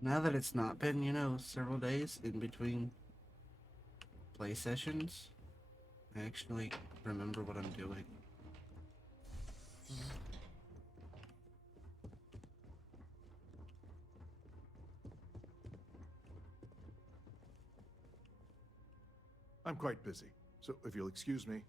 Now that it's not been, several days in between play sessions, I actually remember what I'm doing. Mhm. I'm quite busy, so if you'll excuse me.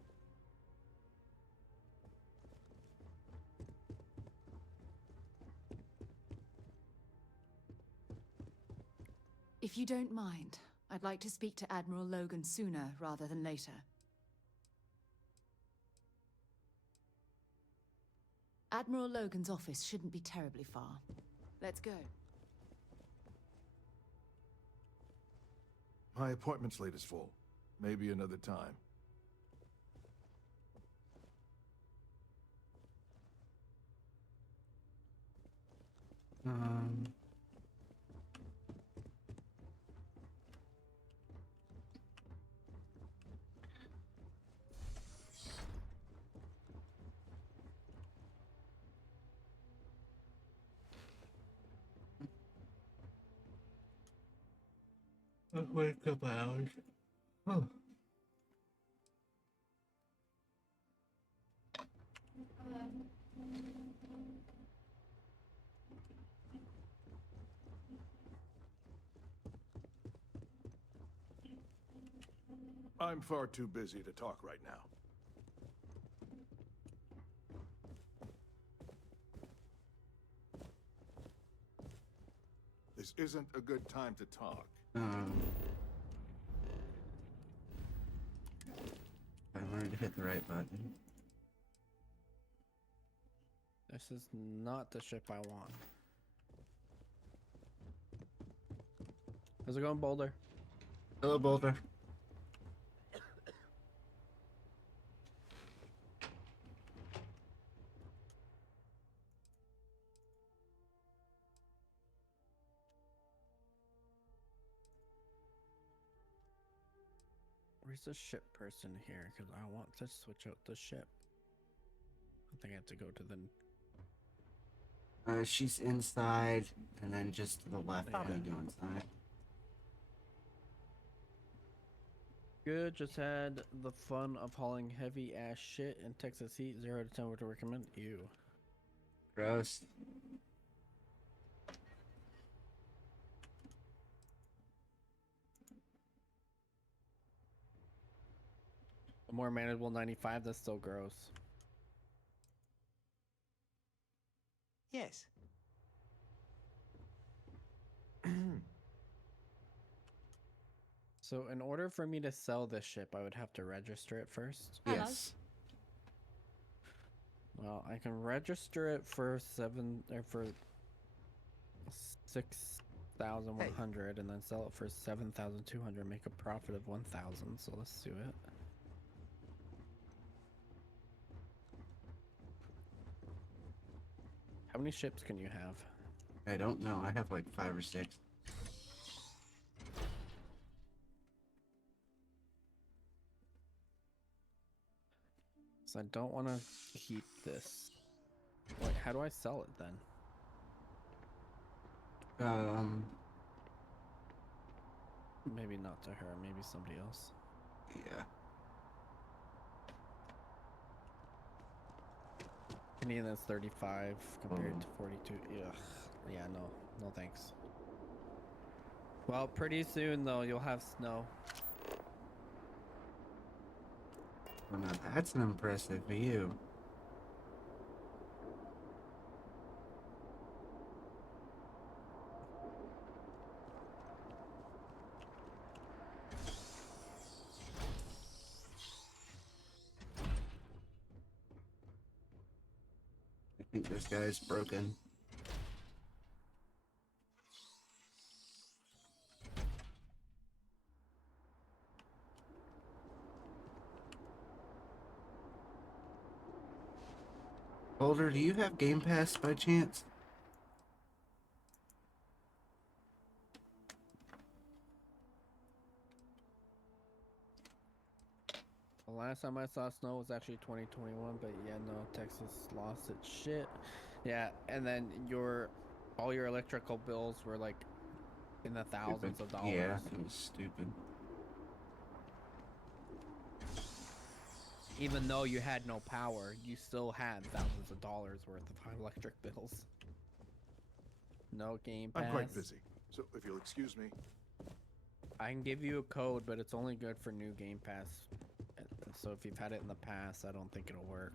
If you don't mind, I'd like to speak to Admiral Logan sooner rather than later. Admiral Logan's office shouldn't be terribly far. Let's go. My appointment slate is full. Maybe another time. Um, I'll wait a couple hours. Oh. I'm far too busy to talk right now. This isn't a good time to talk. I learned to hit the right button. This is not the ship I want. How's it going, Boulder? Hello, Boulder. Where's the ship person here? Because I want to switch out the ship. I think I have to go to the... She's inside, and then just to the left Yeah. when you go inside. Good, just had the fun of hauling heavy ass shit in Texas heat. 0 to 10 would recommend. Ew. Gross. A more manageable 95, that's still gross. Yes. So in order for me to sell this ship, I would have to register it first. Hello. Yes. Well, I can register it for 6,100 and then sell it for 7,200, make a profit of 1,000. So let's do it. How many ships can you have? I don't know. I have like 5 or 6. So I don't want to keep this. Wait, how do I sell it then? Maybe not to her, maybe somebody else. Yeah. Canadian, that's 35 compared to 42. Ugh. Yeah, no thanks. Well, pretty soon though, you'll have snow. Well, now that's an impressive view. I think this guy's broken. Boulder, do you have Game Pass by chance? The last time I saw snow was actually 2021, but yeah, no, Texas lost its shit. Yeah, and then all your electrical bills were like in the thousands of dollars. Yeah, it was stupid. Even though you had no power, you still had thousands of dollars worth of high electric bills. No Game Pass. I'm quite busy, so if you'll excuse me. I can give you a code, but it's only good for new Game Pass. So if you've had it in the past, I don't think it'll work.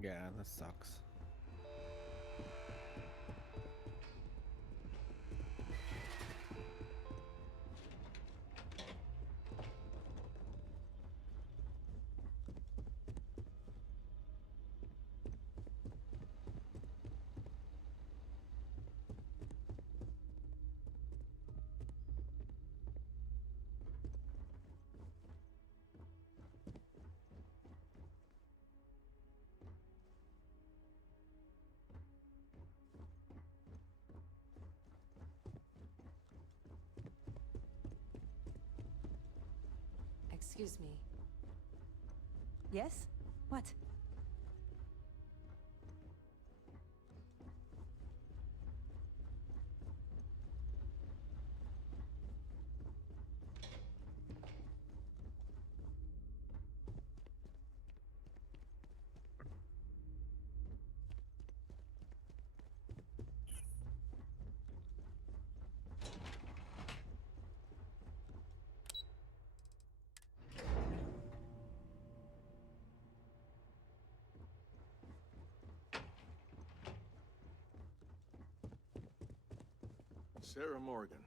Yeah, this sucks. Excuse me. Yes? What? Sarah Morgan.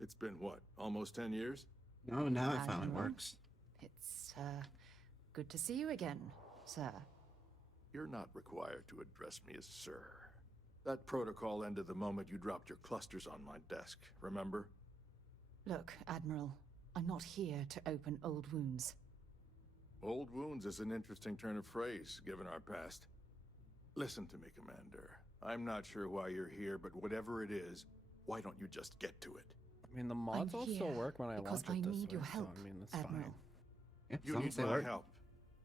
It's been what, almost 10 years? No, now it finally Admiral? works. It's, good to see you again, sir. You're not required to address me as sir. That protocol ended the moment you dropped your clusters on my desk, remember? Look, Admiral, I'm not here to open old wounds. Old wounds is an interesting turn of phrase, given our past. Listen to me, Commander. I'm not sure why you're here, but whatever it is, why don't you just get to it? I mean, the mods I'm will still here work when I because launch it I this need your way, so, help, I mean, that's Admiral. fine. Yeah, as You long need as they my work. help.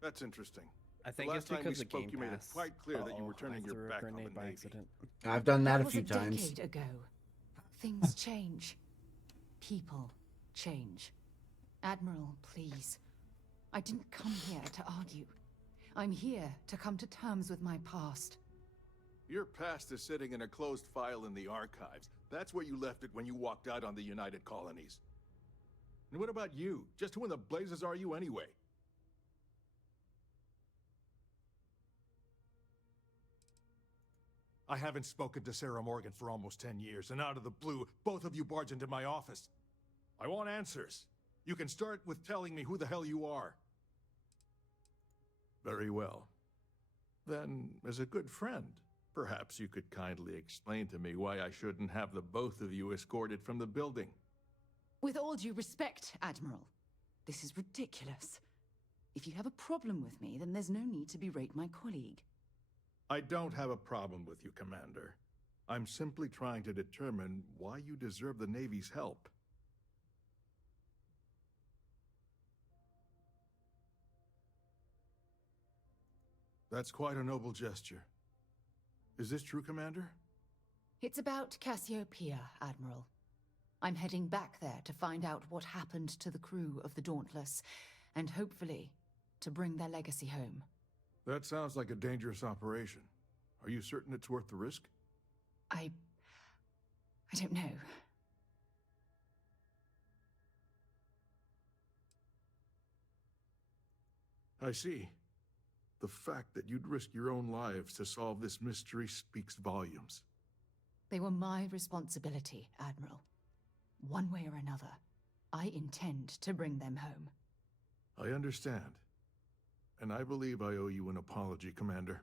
That's interesting. I think last it's time we because of spoke, Game you made it Pass. quite clear that you were Uh-oh, turning I your threw a back on grenade the by Navy. accident. I've done that a was few a times. decade ago. Things change. People change. Admiral, please. I didn't come here to argue. I'm here to come to terms with my past. Your past is sitting in a closed file in the archives. That's where you left it when you walked out on the United Colonies. And what about you? Just who in the blazes are you anyway? I haven't spoken to Sarah Morgan for almost 10 years, and out of the blue, both of you barge into my office. I want answers. You can start with telling me who the hell you are. Very well. Then, as a good friend, perhaps you could kindly explain to me why I shouldn't have the both of you escorted from the building. With all due respect, Admiral, this is ridiculous. If you have a problem with me, then there's no need to berate my colleague. I don't have a problem with you, Commander. I'm simply trying to determine why you deserve the Navy's help. That's quite a noble gesture. Is this true, Commander? It's about Cassiopeia, Admiral. I'm heading back there to find out what happened to the crew of the Dauntless, and hopefully, to bring their legacy home. That sounds like a dangerous operation. Are you certain it's worth the risk? I don't know. I see. The fact that you'd risk your own lives to solve this mystery speaks volumes. They were my responsibility, Admiral. One way or another, I intend to bring them home. I understand. And I believe I owe you an apology, Commander.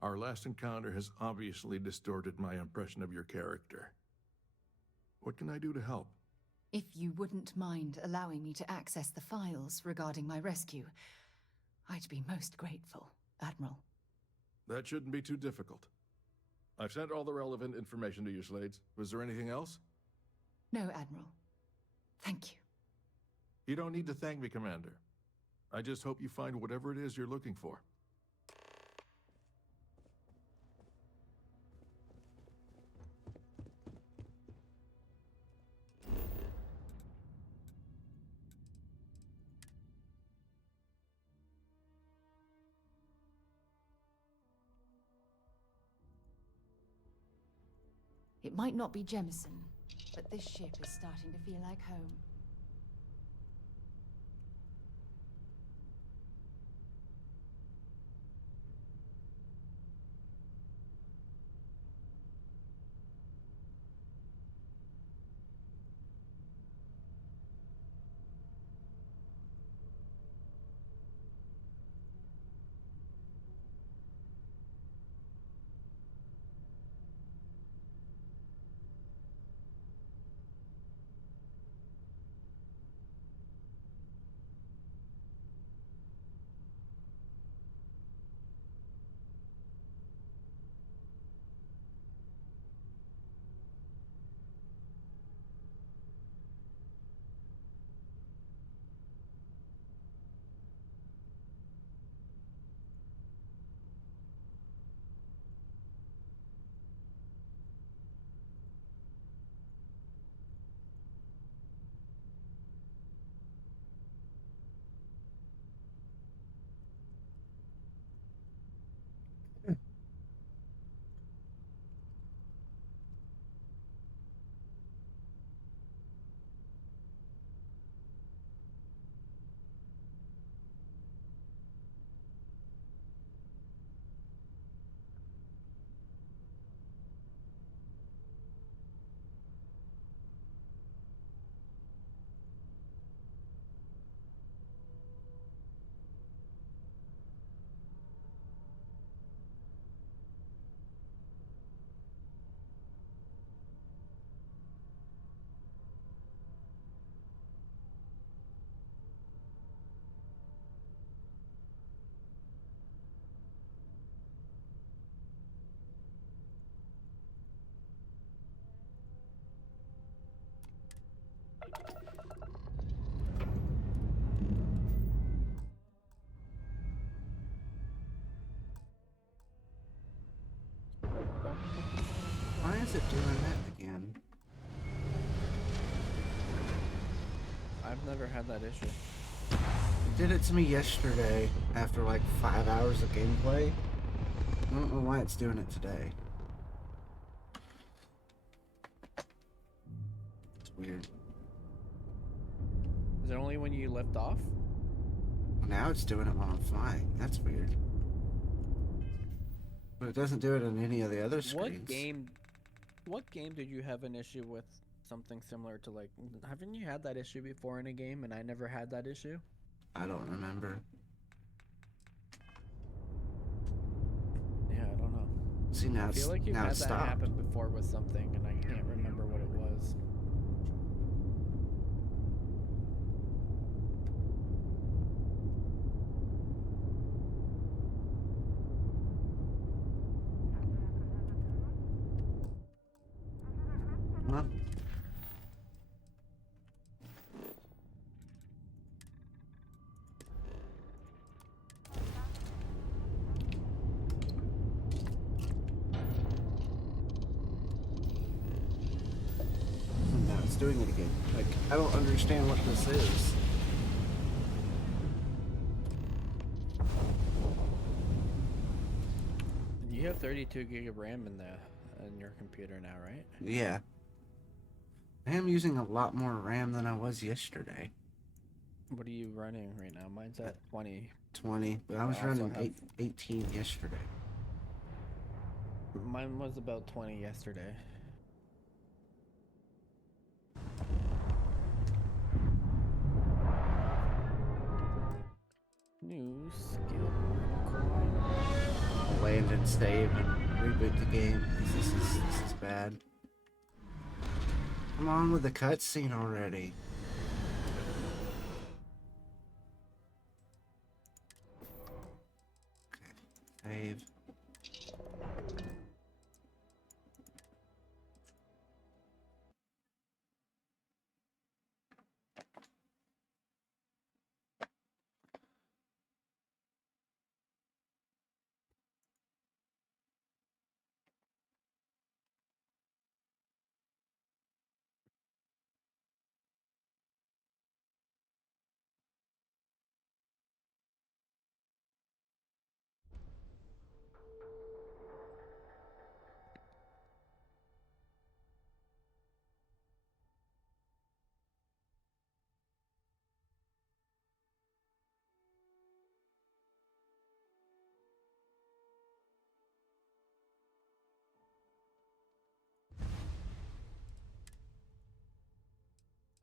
Our last encounter has obviously distorted my impression of your character. What can I do to help? If you wouldn't mind allowing me to access the files regarding my rescue, I'd be most grateful, Admiral. That shouldn't be too difficult. I've sent all the relevant information to you, Slades. Was there anything else? No, Admiral. Thank you. You don't need to thank me, Commander. I just hope you find whatever it is you're looking for. It might not be Jemison, but this ship is starting to feel like home. Why is it doing that again? I've never had that issue. It did it to me yesterday after like 5 hours of gameplay. I don't know why it's doing it today. It's weird. Is it only when you lift off? Now it's doing it while I'm flying. That's weird. But it doesn't do it on any of the other screens. What game did you have an issue with something similar to, like, haven't you had that issue before in a game and I never had that issue? I don't remember. Yeah, I don't know. See, now I it's feel like you've now had it's that stopped. happen before with something and I can't remember what it was. Well, now it's doing it again. Like, I don't understand what this is. You have 32 gig of RAM in your computer now, right? Yeah. I am using a lot more RAM than I was yesterday. What are you running right now? Mine's at 20. 20, but I was also running have- 18 yesterday. Mine was about 20 yesterday. New skill required. I'll land and save and reboot the game because this is bad. Come on with the cutscene already. Okay, save.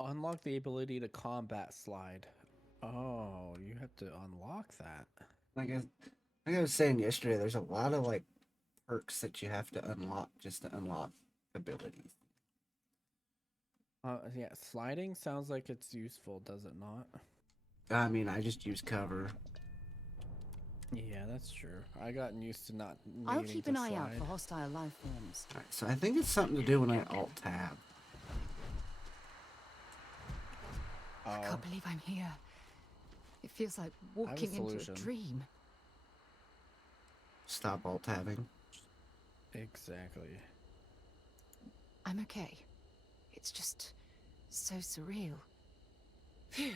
Unlock the ability to combat slide. Oh, you have to unlock that. Like I was saying yesterday, there's a lot of like perks that you have to unlock just to unlock abilities. Yeah, sliding sounds like it's useful, does it not? I mean, I just use cover. Yeah, that's true. I gotten used to not needing I'll keep an to eye out slide. for hostile life forms. Alright, so I think it's something to do when I alt tab. I Oh, can't believe I'm here. It feels like I have a walking into a solution. dream. Stop alt tabbing. Exactly. I'm okay. It's just so surreal. Phew.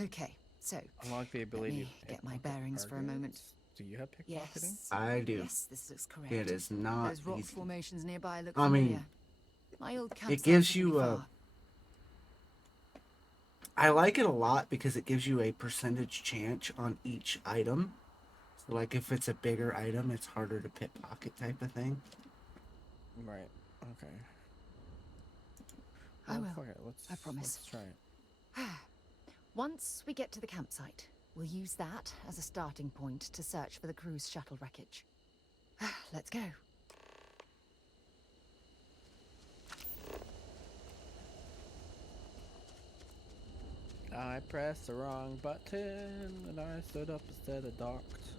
Okay, so Unlock the let ability me to get my pickpocket bearings for a moment. targets. Do you have pickpocketing? Yes. I do. Yes, this looks correct. It is not Those rock easy. formations nearby look I mean, familiar. My old campsite gives isn't you far. I like it a lot because it gives you a percentage chance on each item. So like if it's a bigger item, it's harder to pickpocket type of thing. Right. Okay. I Well, will. fuck it, I promise. Let's try it. Once we get to the campsite, we'll use that as a starting point to search for the cruise shuttle wreckage. Let's go. I pressed the wrong button and I stood up instead of docked.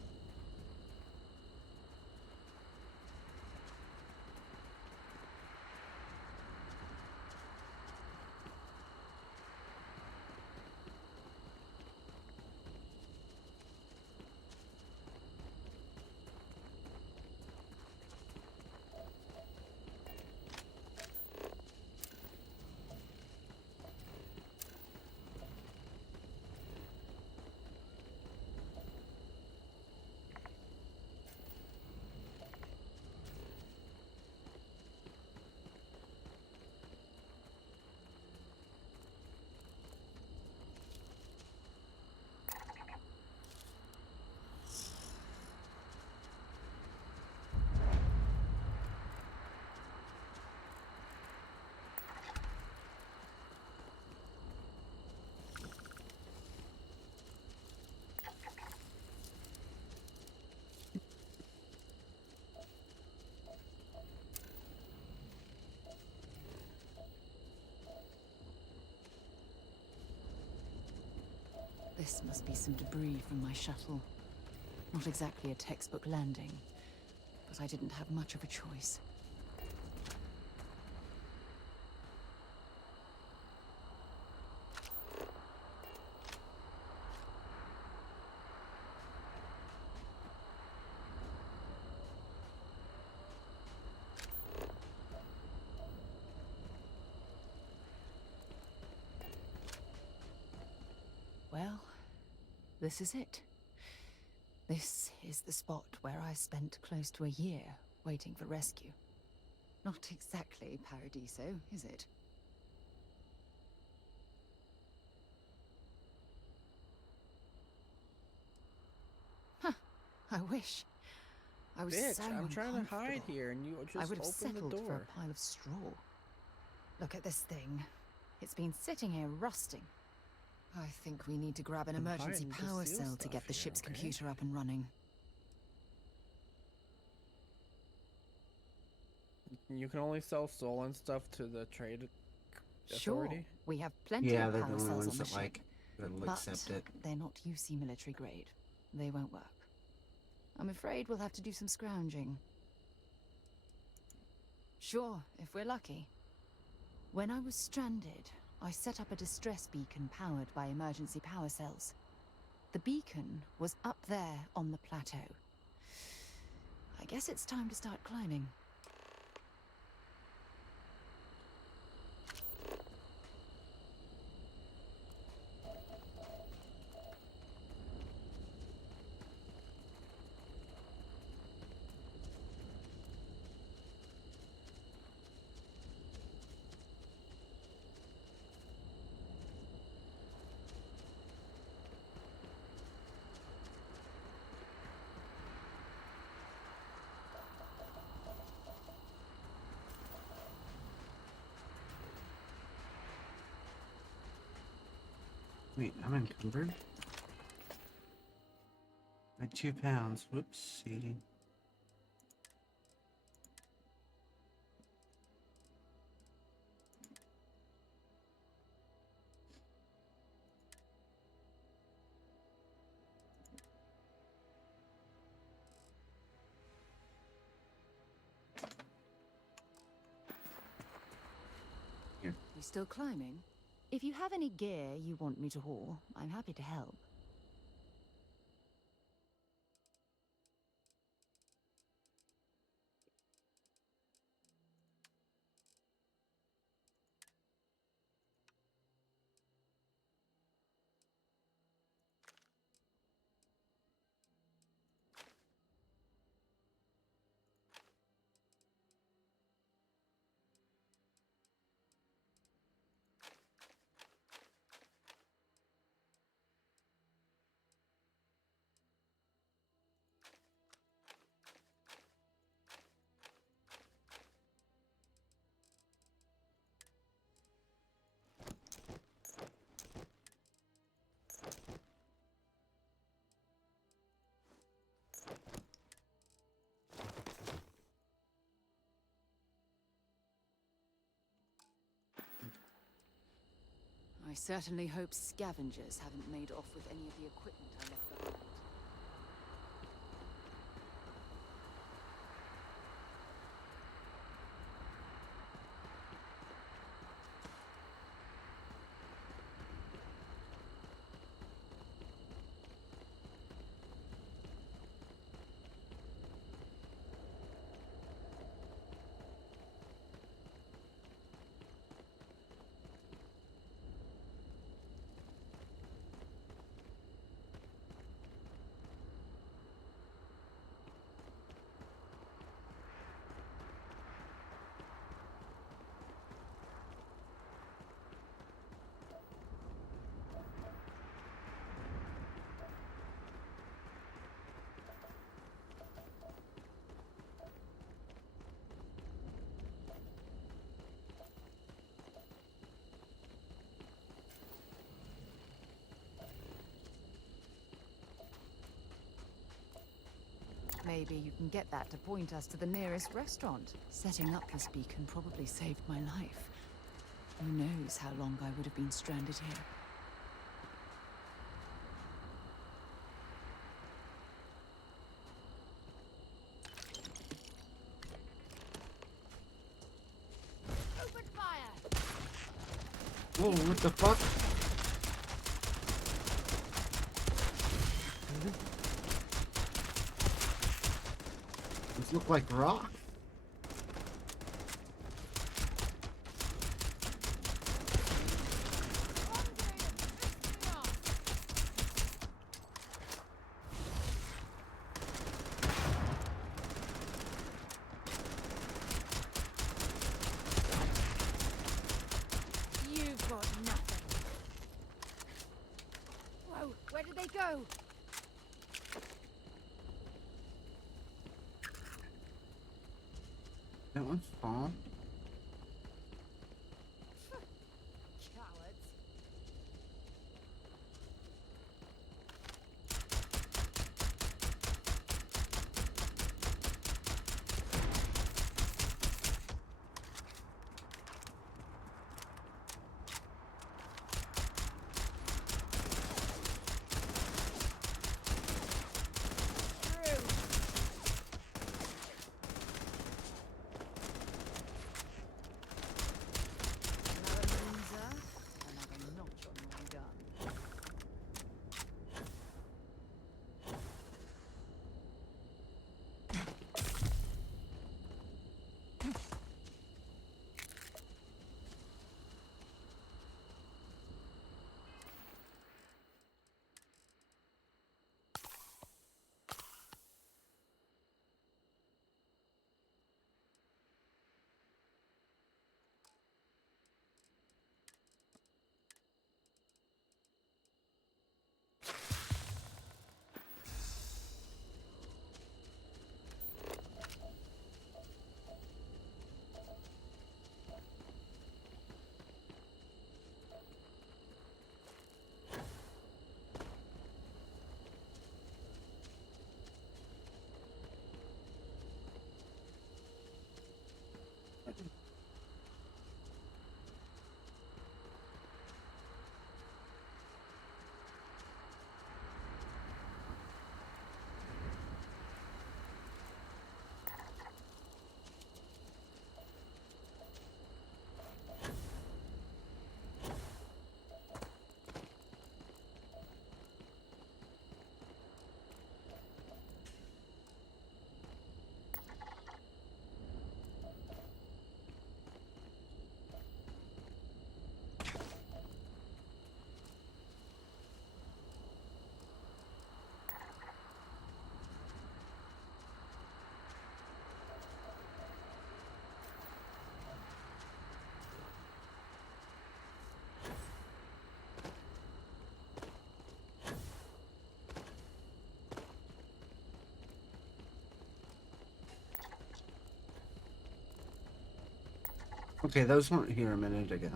This must be some debris from my shuttle. Not exactly a textbook landing, but I didn't have much of a choice. Well, this is it. This is the spot where I spent close to a year waiting for rescue. Not exactly Paradiso, is it? Huh, I wish. I was Bitch, so I'm trying to hide uncomfortable. here and you I just would have open the settled for door. a pile of straw. Look at this thing. It's been sitting here rusting. I think we need to grab an I'm emergency hiding to power steal cell to stuff get the here, ship's okay? computer up and running. You can only sell stolen stuff to the trade Sure, authority? we have plenty Yeah, of they're power the only cells ones on the that ship, like that'll but accept it. they're not UC military grade. They won't work. I'm afraid we'll have to do some scrounging. Sure, if we're lucky. When I was stranded, I set up a distress beacon powered by emergency power cells. The beacon was up there on the plateau. I guess it's time to start climbing. Wait, I'm encumbered? By 2 pounds. Whoopsie. You still climbing? If you have any gear you want me to haul, I'm happy to help. I certainly hope scavengers haven't made off with any of the equipment I left behind. Maybe you can get that to point us to the nearest restaurant. Setting up this beacon probably saved my life. Who knows how long I would have been stranded here. Open fire! Whoa, what the fuck? These look like rock. You've got nothing. Whoa, where did they go? That one's fall. Cowards. Through. Okay, those weren't here a minute ago.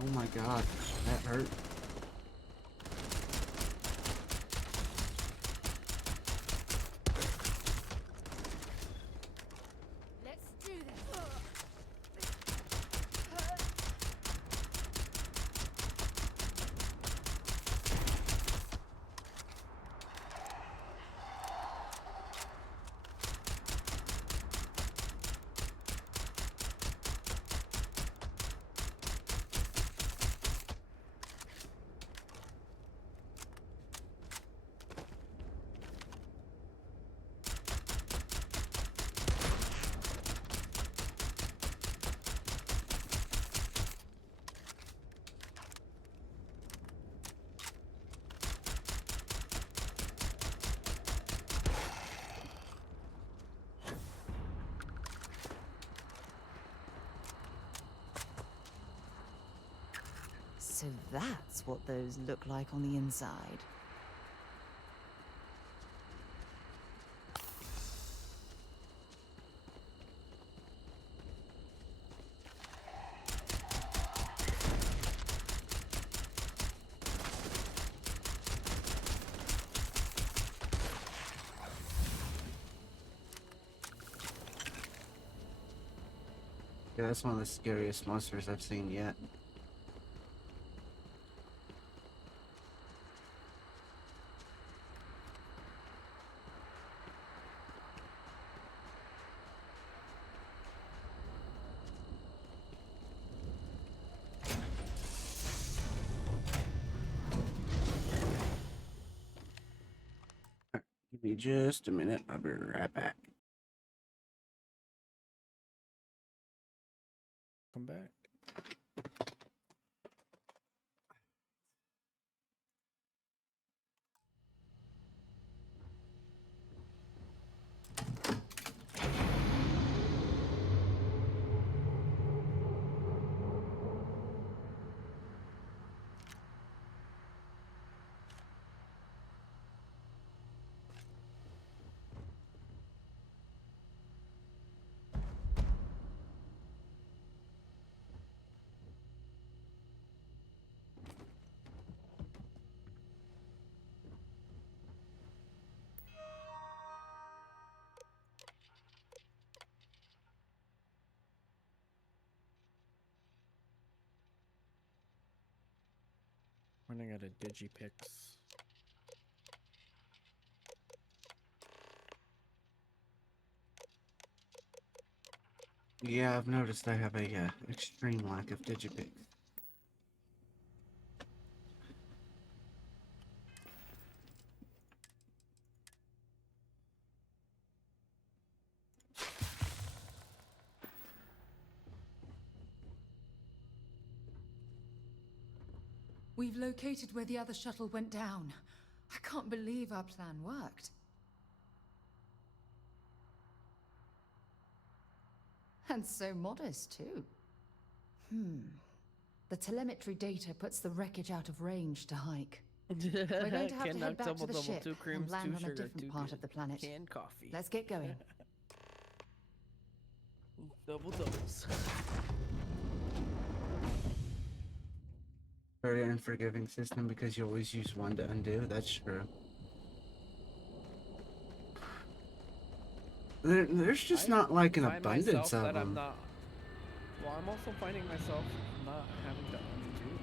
Oh my god, that hurt. Let's do this. So that's what those look like on the inside. Yeah, that's one of the scariest monsters I've seen yet. Give me just a minute. I'll be right back. Come back. Running out of digipicks. Yeah, I've noticed I have a extreme lack of digipicks. We've located where the other shuttle went down. I can't believe our plan worked. And so modest, too. The telemetry data puts the wreckage out of range to hike. We're going to have to head back to the ship and land on a different part of the planet. Canned coffee. Let's get going. Double doubles. Very unforgiving system because you always use one to undo. That's true. There's just not like an find abundance myself of that I'm them. not. Well, I'm also finding myself not having to undo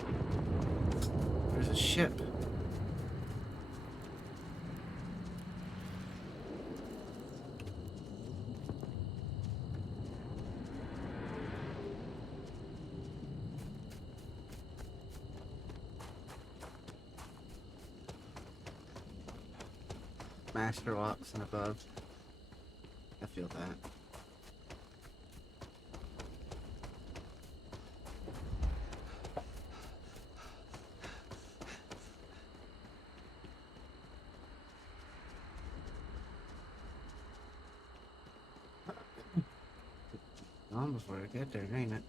often either. There's a ship. Master locks and above. I feel that. on before I get there, ain't it?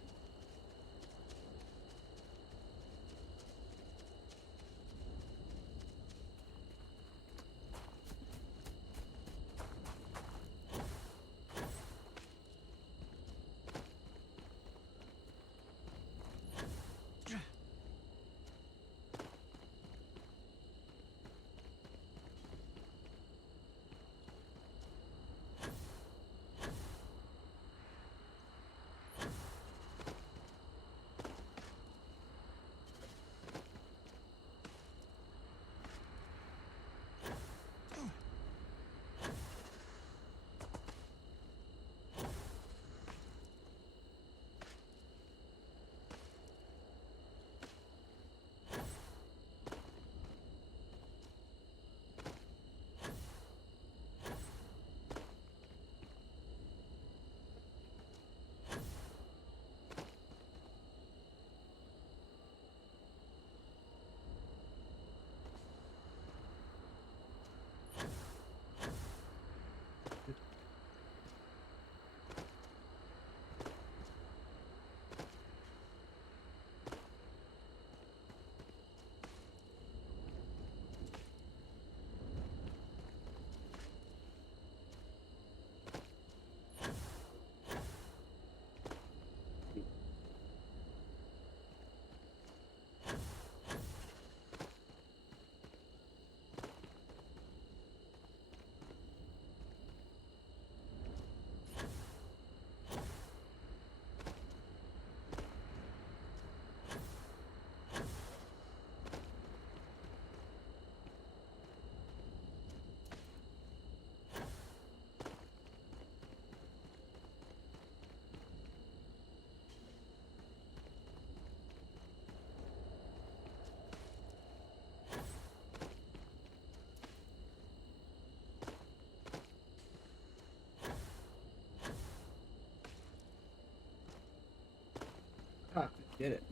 Ah, did it.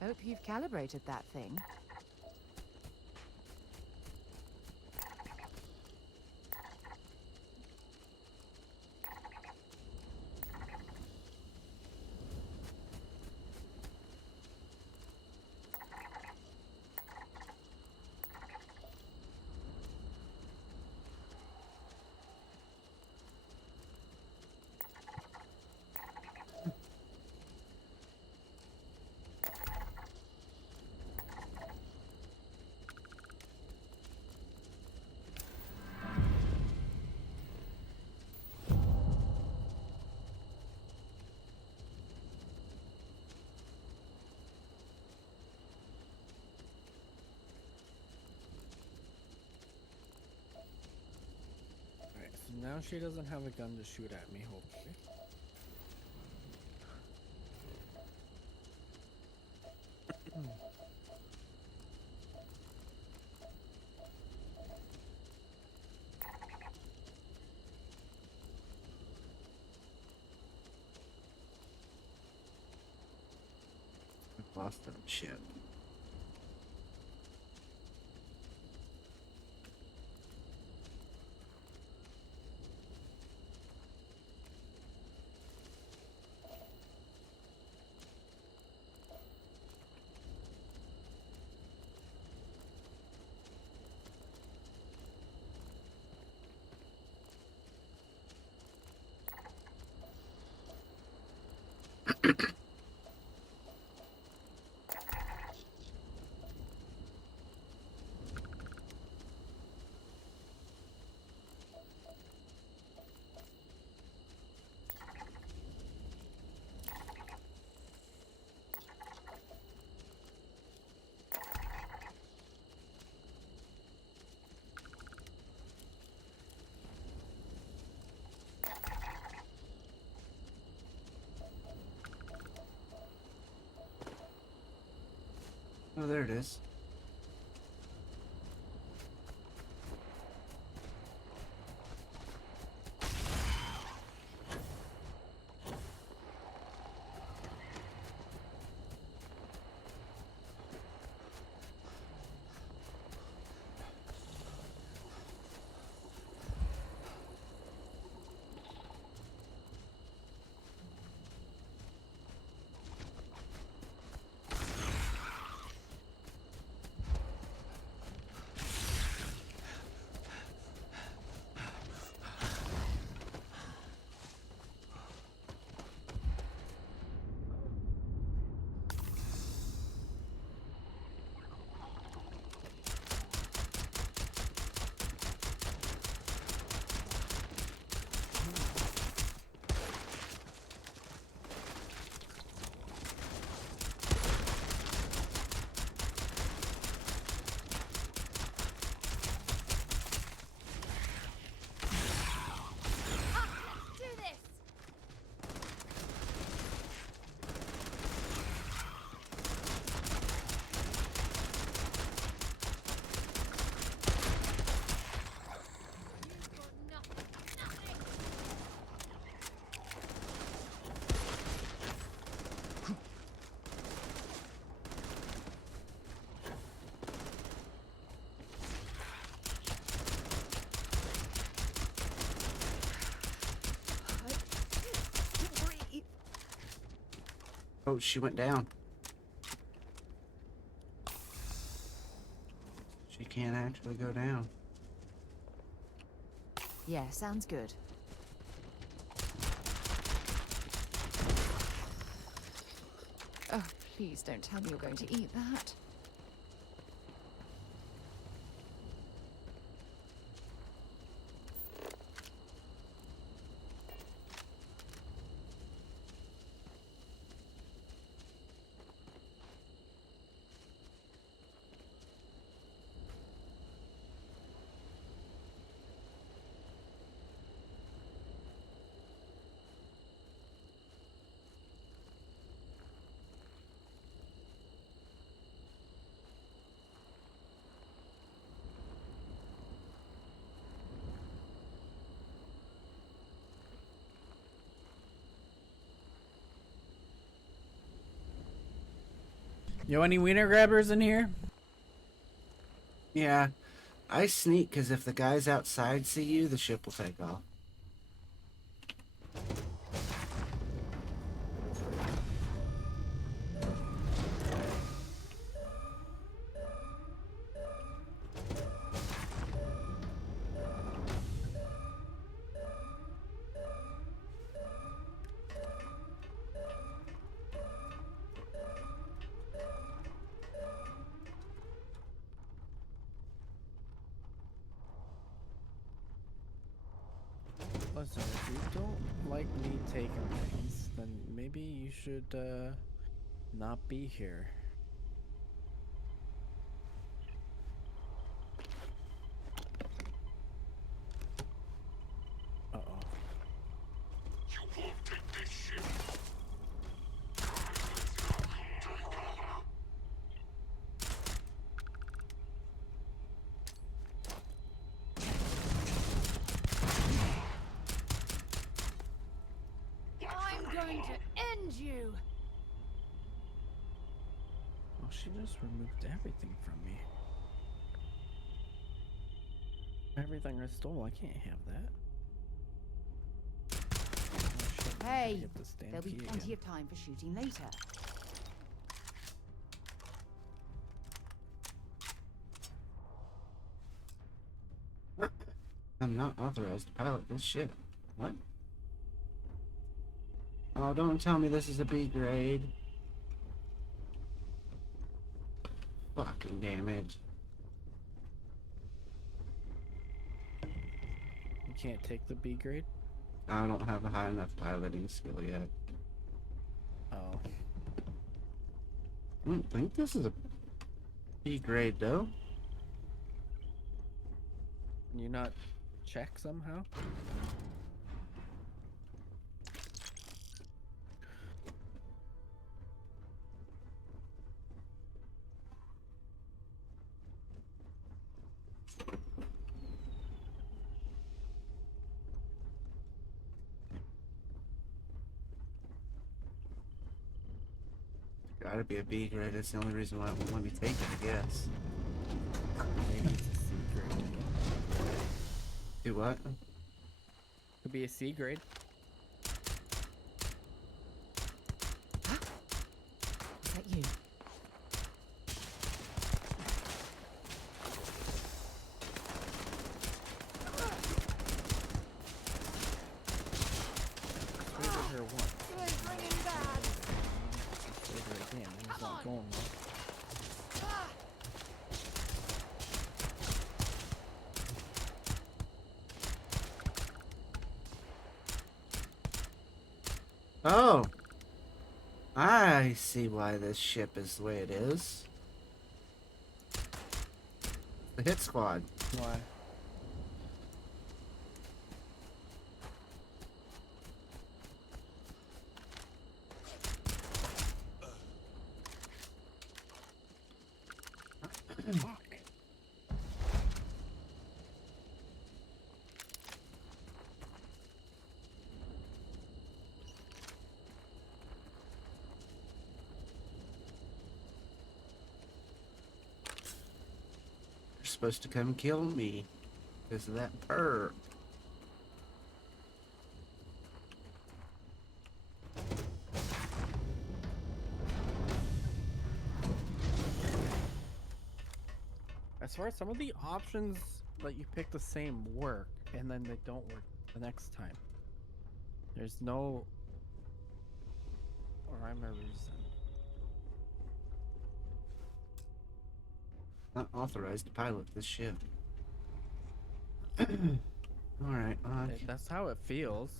Hope you've calibrated that thing. Alright, so now she doesn't have a gun to shoot at me, hopefully. I've lost that shit. Oh, there it is. Oh, she went down. She can't actually go down. Yeah, sounds good. Oh, please don't tell me you're going to eat that. Yo, any wiener grabbers in here? Yeah, I sneak because if the guys outside see you, the ship will take off. Listen, if you don't like me taking things, then maybe you should not be here. Uh-oh. I'm going to end you! Oh, she just removed everything from me. Everything I stole, I can't have that. Oh, shit, I gotta Hey, get this damn there'll be key plenty again. of time for shooting later. I'm not authorized to pilot this ship. What? Oh, don't tell me this is a B grade. Fucking damn it. You can't take the B grade? I don't have a high enough piloting skill yet. Oh. I don't think this is a B grade though. Can you not check somehow? Gotta be a B grade. That's the only reason why it won't let me take it, I guess. Maybe it's a C grade. Do what? Could be a C grade. Is that you? Persuaded her once. Persuade her again. It's not going well. Oh! I see why this ship is the way it is. The hit squad. Why? Fuck. You're supposed to come kill me because of that perk. swear some of the options that you pick the same work, and then they don't work the next time. There's no rhyme or reason. Not authorized to pilot this ship. Alright, That's how it feels.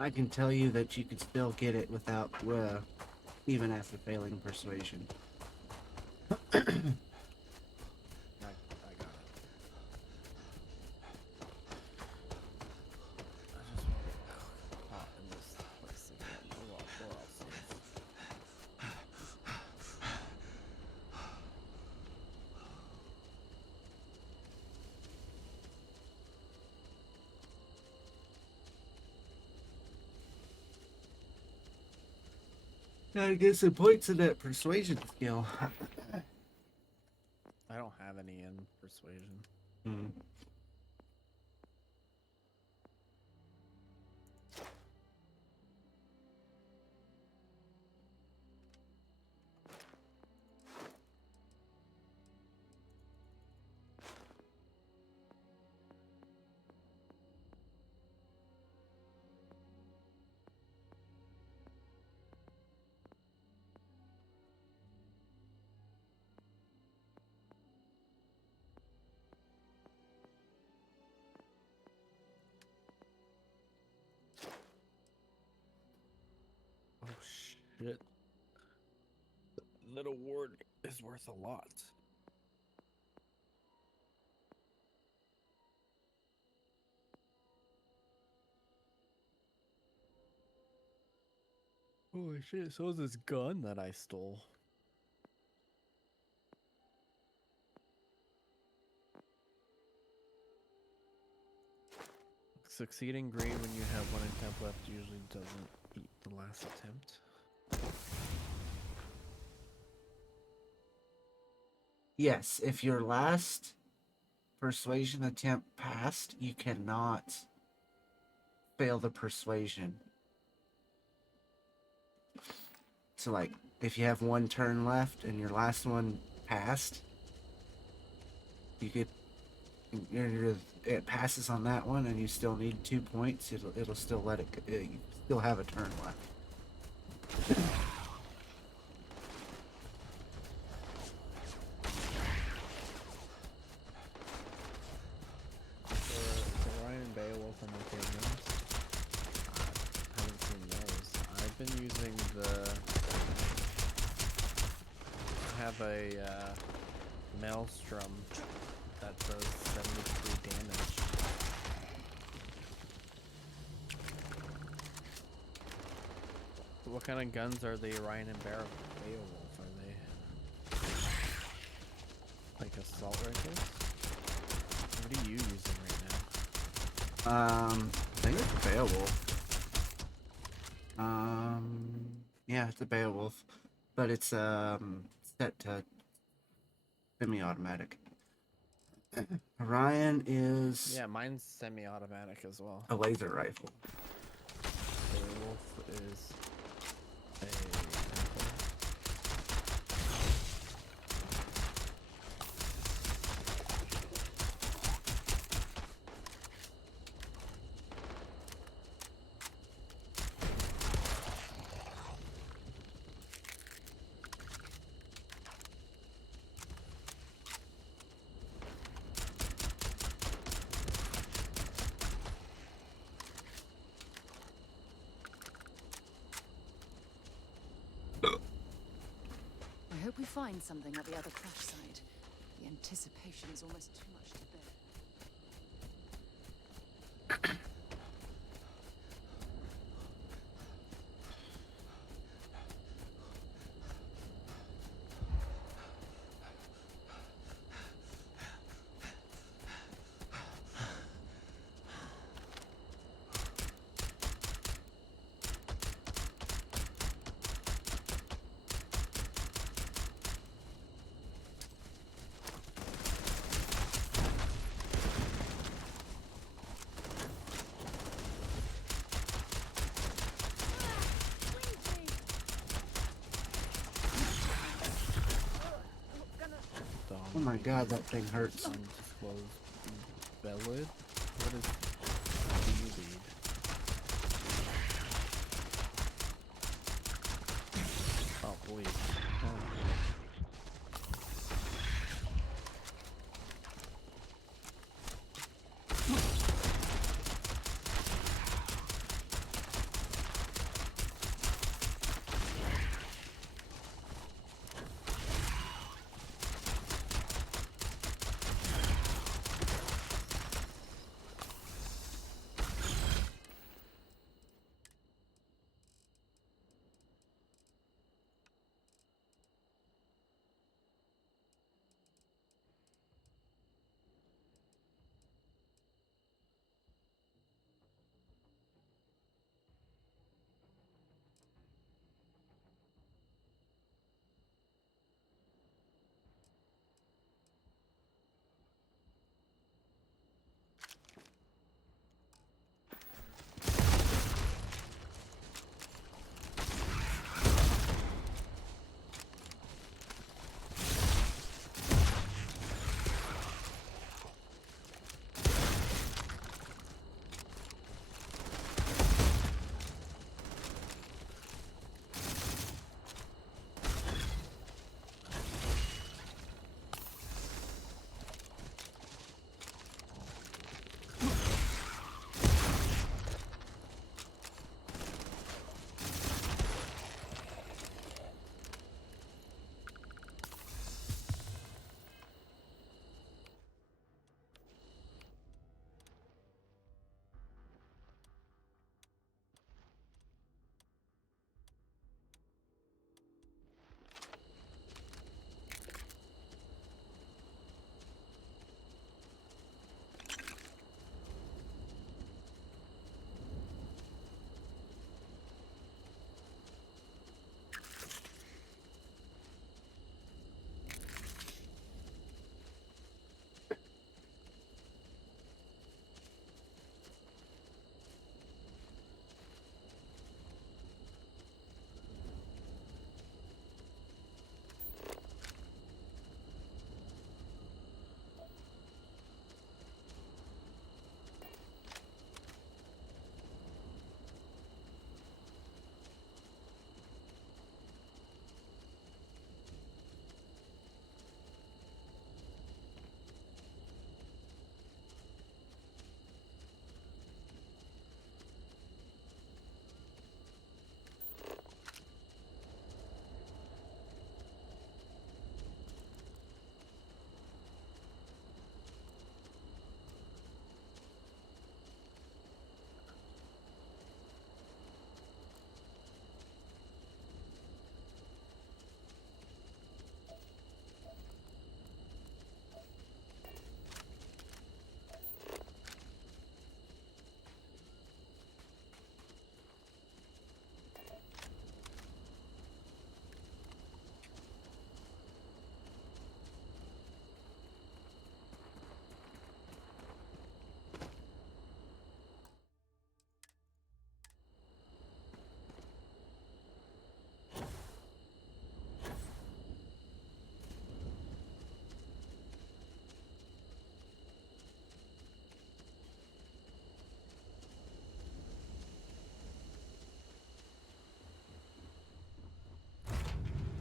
I can tell you that you could still get it without, even after failing persuasion. I got it. I just want to get caught in this place again. We're all safe. Gotta get some points in that persuasion skill. I don't have any in persuasion. Hmm. Oh shit. That award is worth a lot. Holy shit, so is this gun that I stole. Succeeding great when you have one attempt left usually doesn't beat the last attempt. Yes, if your last persuasion attempt passed, you cannot fail the persuasion. So, like, if you have one turn left and your last one passed, you could. It passes on that one, and you still need 2 points. It'll still let it. You still have a turn left. The Ryan and Beowulf and the Kingdoms. I haven't seen those. I've been using the. I have a Maelstrom that does 73 damage. What kind of guns are the Ryan and Beowulf? Are they like assault rifles? What are you using right now? I think it's Beowulf. Yeah, it's a Beowulf, but it's set to semi-automatic. Orion is Yeah, mine's semi-automatic as well. a laser rifle. Beowulf is a rifle. I hope we find something at the other crash site. The anticipation is almost too much to bear. Oh my god, that thing hurts. Undisclosed Bellid? What is B-lead? Oh, boy.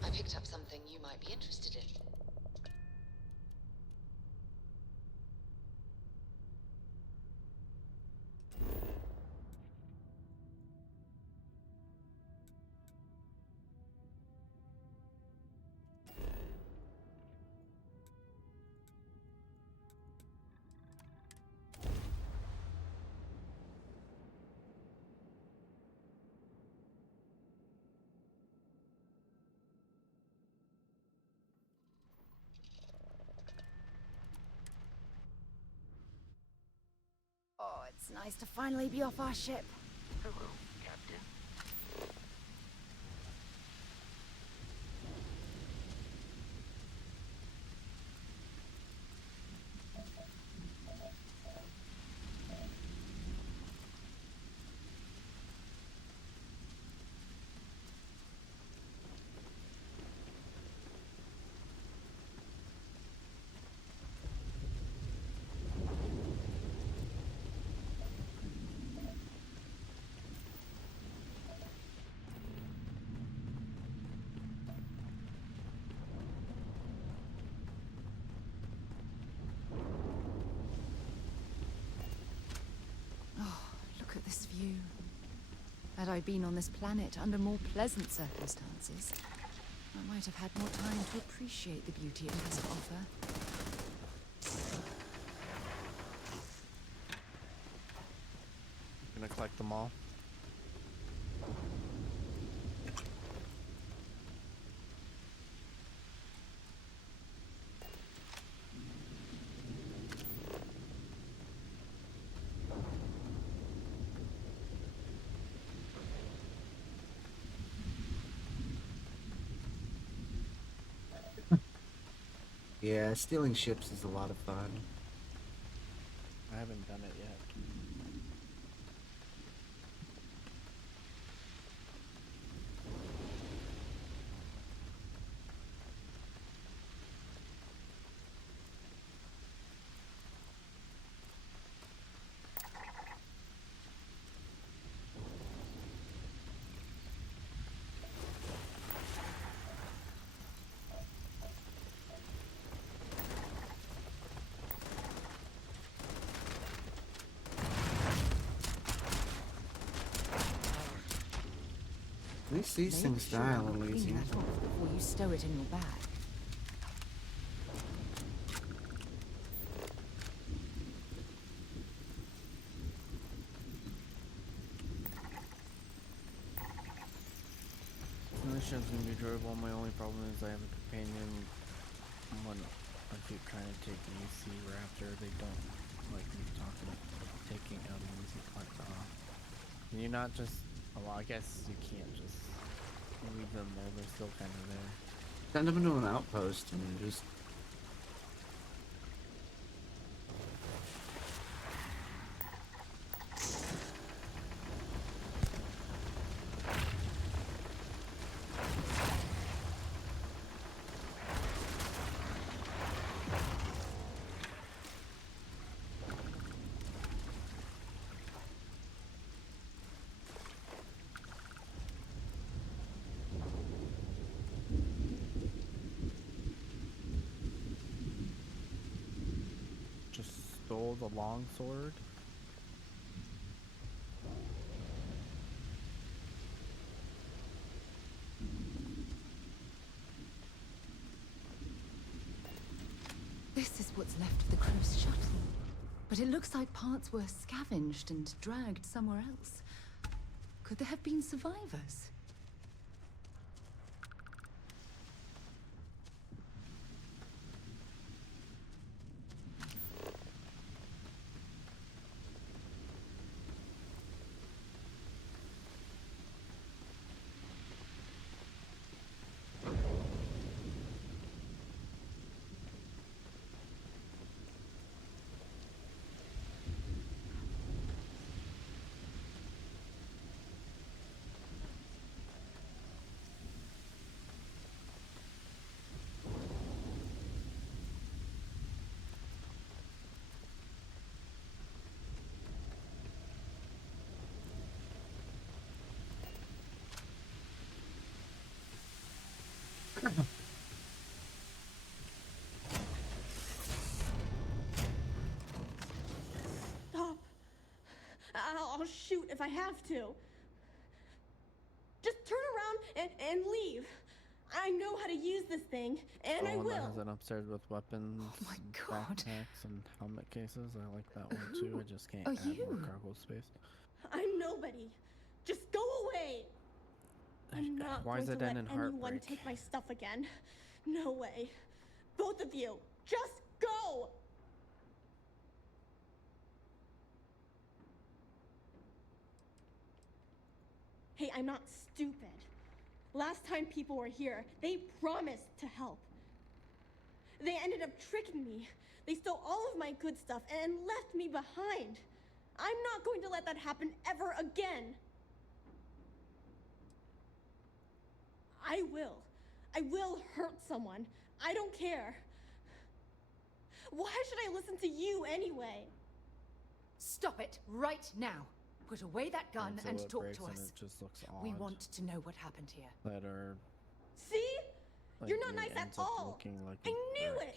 I picked up something you might be interested in. Oh, it's nice to finally be off our ship. Hello, Captain. Had I been on this planet under more pleasant circumstances, I might have had more time to appreciate the beauty it has to offer. Gonna collect them all. Yeah, stealing ships is a lot of fun. I haven't done it yet. At least these Make things sure die a you little clean easier. that off before you stow it in your bag. The mission's gonna be enjoyable. My only problem is I have a companion. When I keep trying to take an EC Raptor, they don't like me talking about taking out an EC part. Can you not just? Well, I guess you can't just leave them there. They're still kind of there. Send them into an outpost and just... Just stole the longsword. This is what's left of the crew's shuttle. But it looks like parts were scavenged and dragged somewhere else. Could there have been survivors? Stop. I'll shoot if I have to. Just turn around and leave. I know how to use this thing, and I One that will. has an upstairs with weapons, Oh my and God. backpacks, and helmet cases. I like that one too. I just can't are add more you? cargo space. I'm nobody. Just go away. I'm not Why is going it to let end in anyone heartbreak? take my stuff again. No way. Both of you, just go. Hey, I'm not stupid. Last time people were here, they promised to help. They ended up tricking me. They stole all of my good stuff and left me behind. I'm not going to let that happen ever again. I will. I will hurt someone. I don't care. Why should I listen to you anyway? Stop it right now. Put away that gun so and it talk breaks to and us. it just looks We odd. want to know what happened here. That are See? like, You're not it nice at ends up all. looking like I a knew brick. it.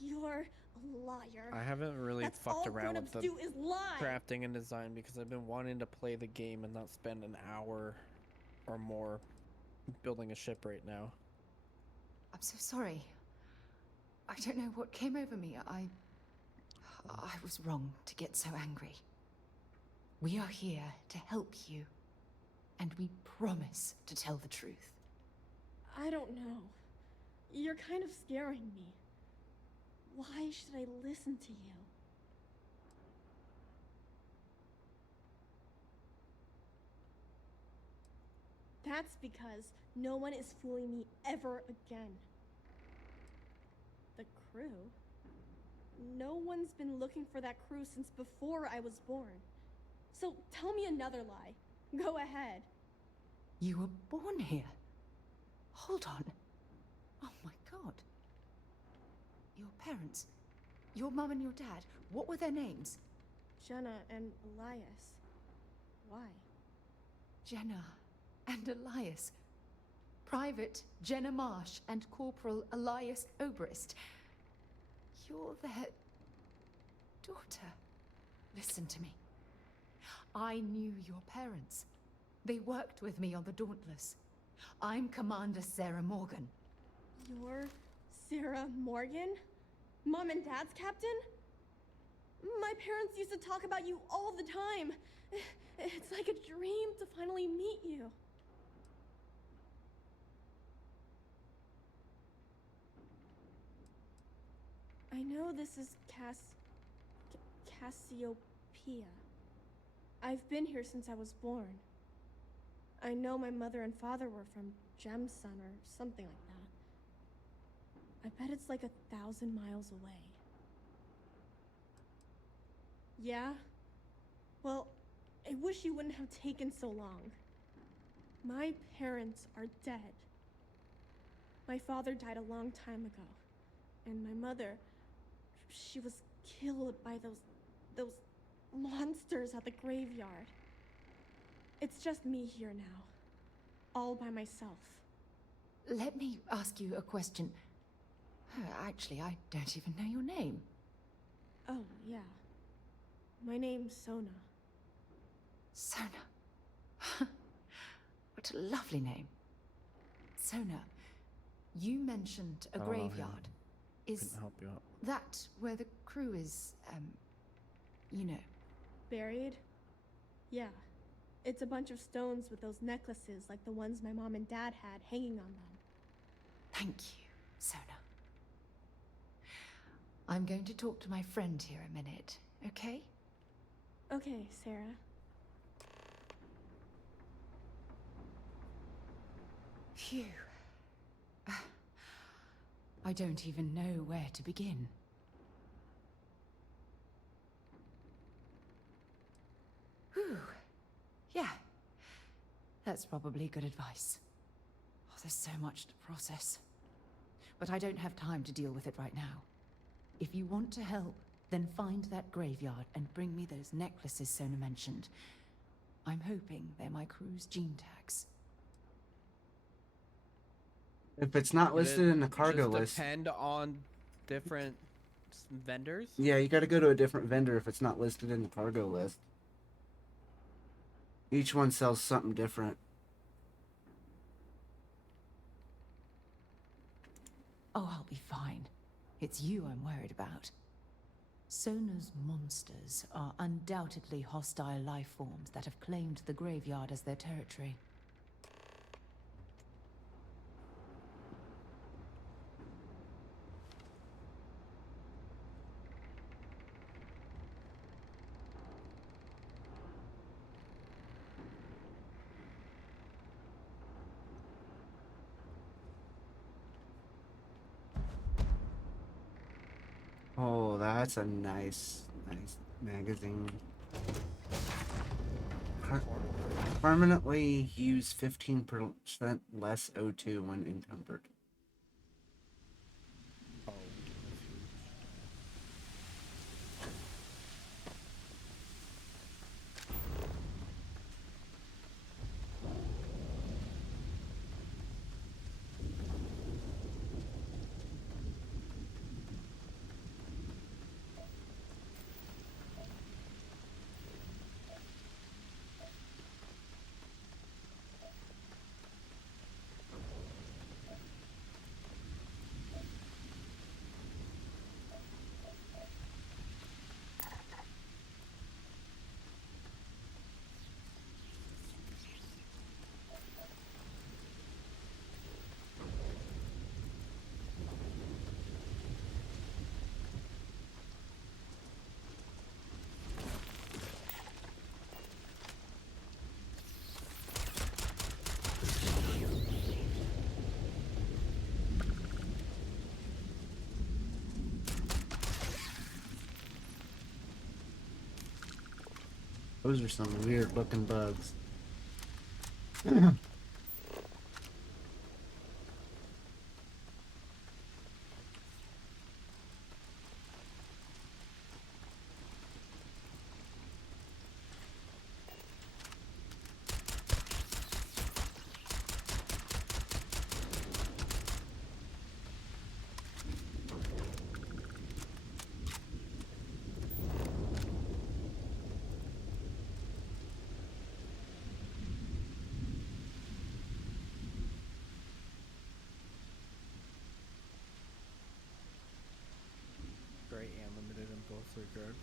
You're A liar. I haven't really That's fucked all around grown-ups with the do is lie. crafting and design because I've been wanting to play the game and not spend an hour or more building a ship right now. I'm so sorry. I don't know what came over me. I was wrong to get so angry. We are here to help you, and we promise to tell the truth. I don't know. You're kind of scaring me. Why should I listen to you? That's because no one is fooling me ever again. The crew? No one's been looking for that crew since before I was born. So tell me another lie. Go ahead. You were born here. Hold on. Oh my god. Your parents, your mum and your dad, what were their names? Jenna and Elias. Why? Jenna and Elias. Private Jenna Marsh and Corporal Elias Obrist. You're their daughter. Listen to me. I knew your parents. They worked with me on the Dauntless. I'm Commander Sarah Morgan. You're Sarah Morgan? Mom and Dad's captain? My parents used to talk about you all the time. It's like a dream to finally meet you. I know this is Cassiopeia. I've been here since I was born. I know my mother and father were from Gemsun or something like that. I bet it's like 1,000 miles away. Yeah? Well, I wish you wouldn't have taken so long. My parents are dead. My father died a long time ago. And my mother, she was killed by those monsters at the graveyard. It's just me here now, all by myself. Let me ask you a question. Actually, I don't even know your name. Oh, yeah. My name's Sona. Sona. What a lovely name. Sona, you mentioned a I don't know him. graveyard. Is Couldn't help you out. that where the crew is, you know? Buried? Yeah. It's a bunch of stones with those necklaces like the ones my mom and dad had hanging on them. Thank you, Sona. I'm going to talk to my friend here a minute, okay? Okay, Sarah. Phew. I don't even know where to begin. Whew. Yeah. That's probably good advice. Oh, there's so much to process. But I don't have time to deal with it right now. If you want to help, then find that graveyard and bring me those necklaces Sona mentioned. I'm hoping they're my crew's gene tags. If it's not listed in the cargo Just list, depend on different vendors. yeah, you got to go to a different vendor if it's not listed in the cargo list. Each one sells something different. Oh, I'll be fine. It's you I'm worried about. Sona's monsters are undoubtedly hostile life forms that have claimed the graveyard as their territory. Oh, that's a nice magazine. Permanently use 15% less O2 when encumbered. Oh, Those are some weird looking bugs. Great and limited in both regards.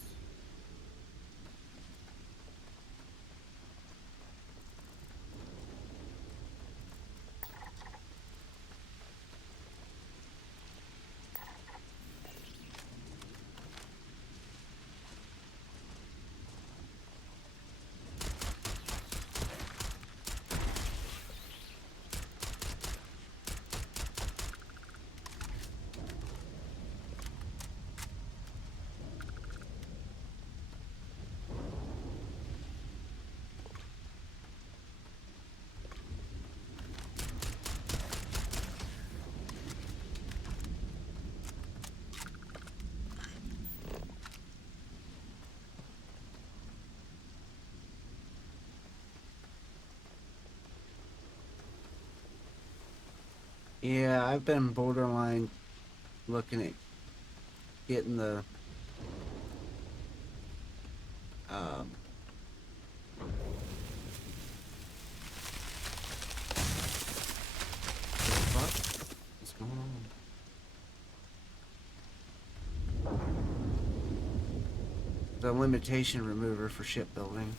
Yeah, I've been borderline looking at getting the what? What's going on? The limitation remover for shipbuilding.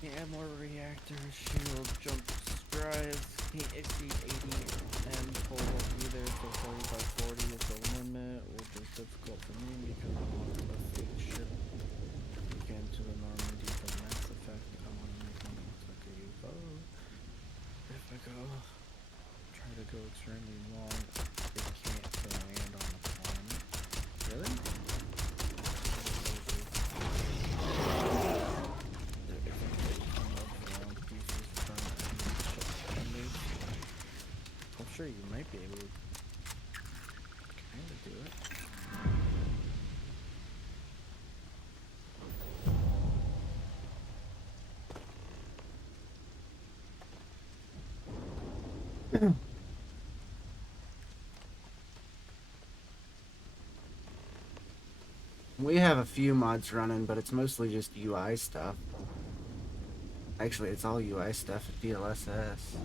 Yeah, more reactors, shield, jump drives, can't exceed 80 and pull either, so 40 by 40 is the limit, which is difficult for me because I want to fix ship again to the Normandy for Mass Effect. I want to make one that looks like a UFO. If I try to go extremely long, it can't land on the planet. Really? I'm sure you might be able to kind of do it. We have a few mods running, but it's mostly just UI stuff. Actually, it's all UI stuff at DLSS.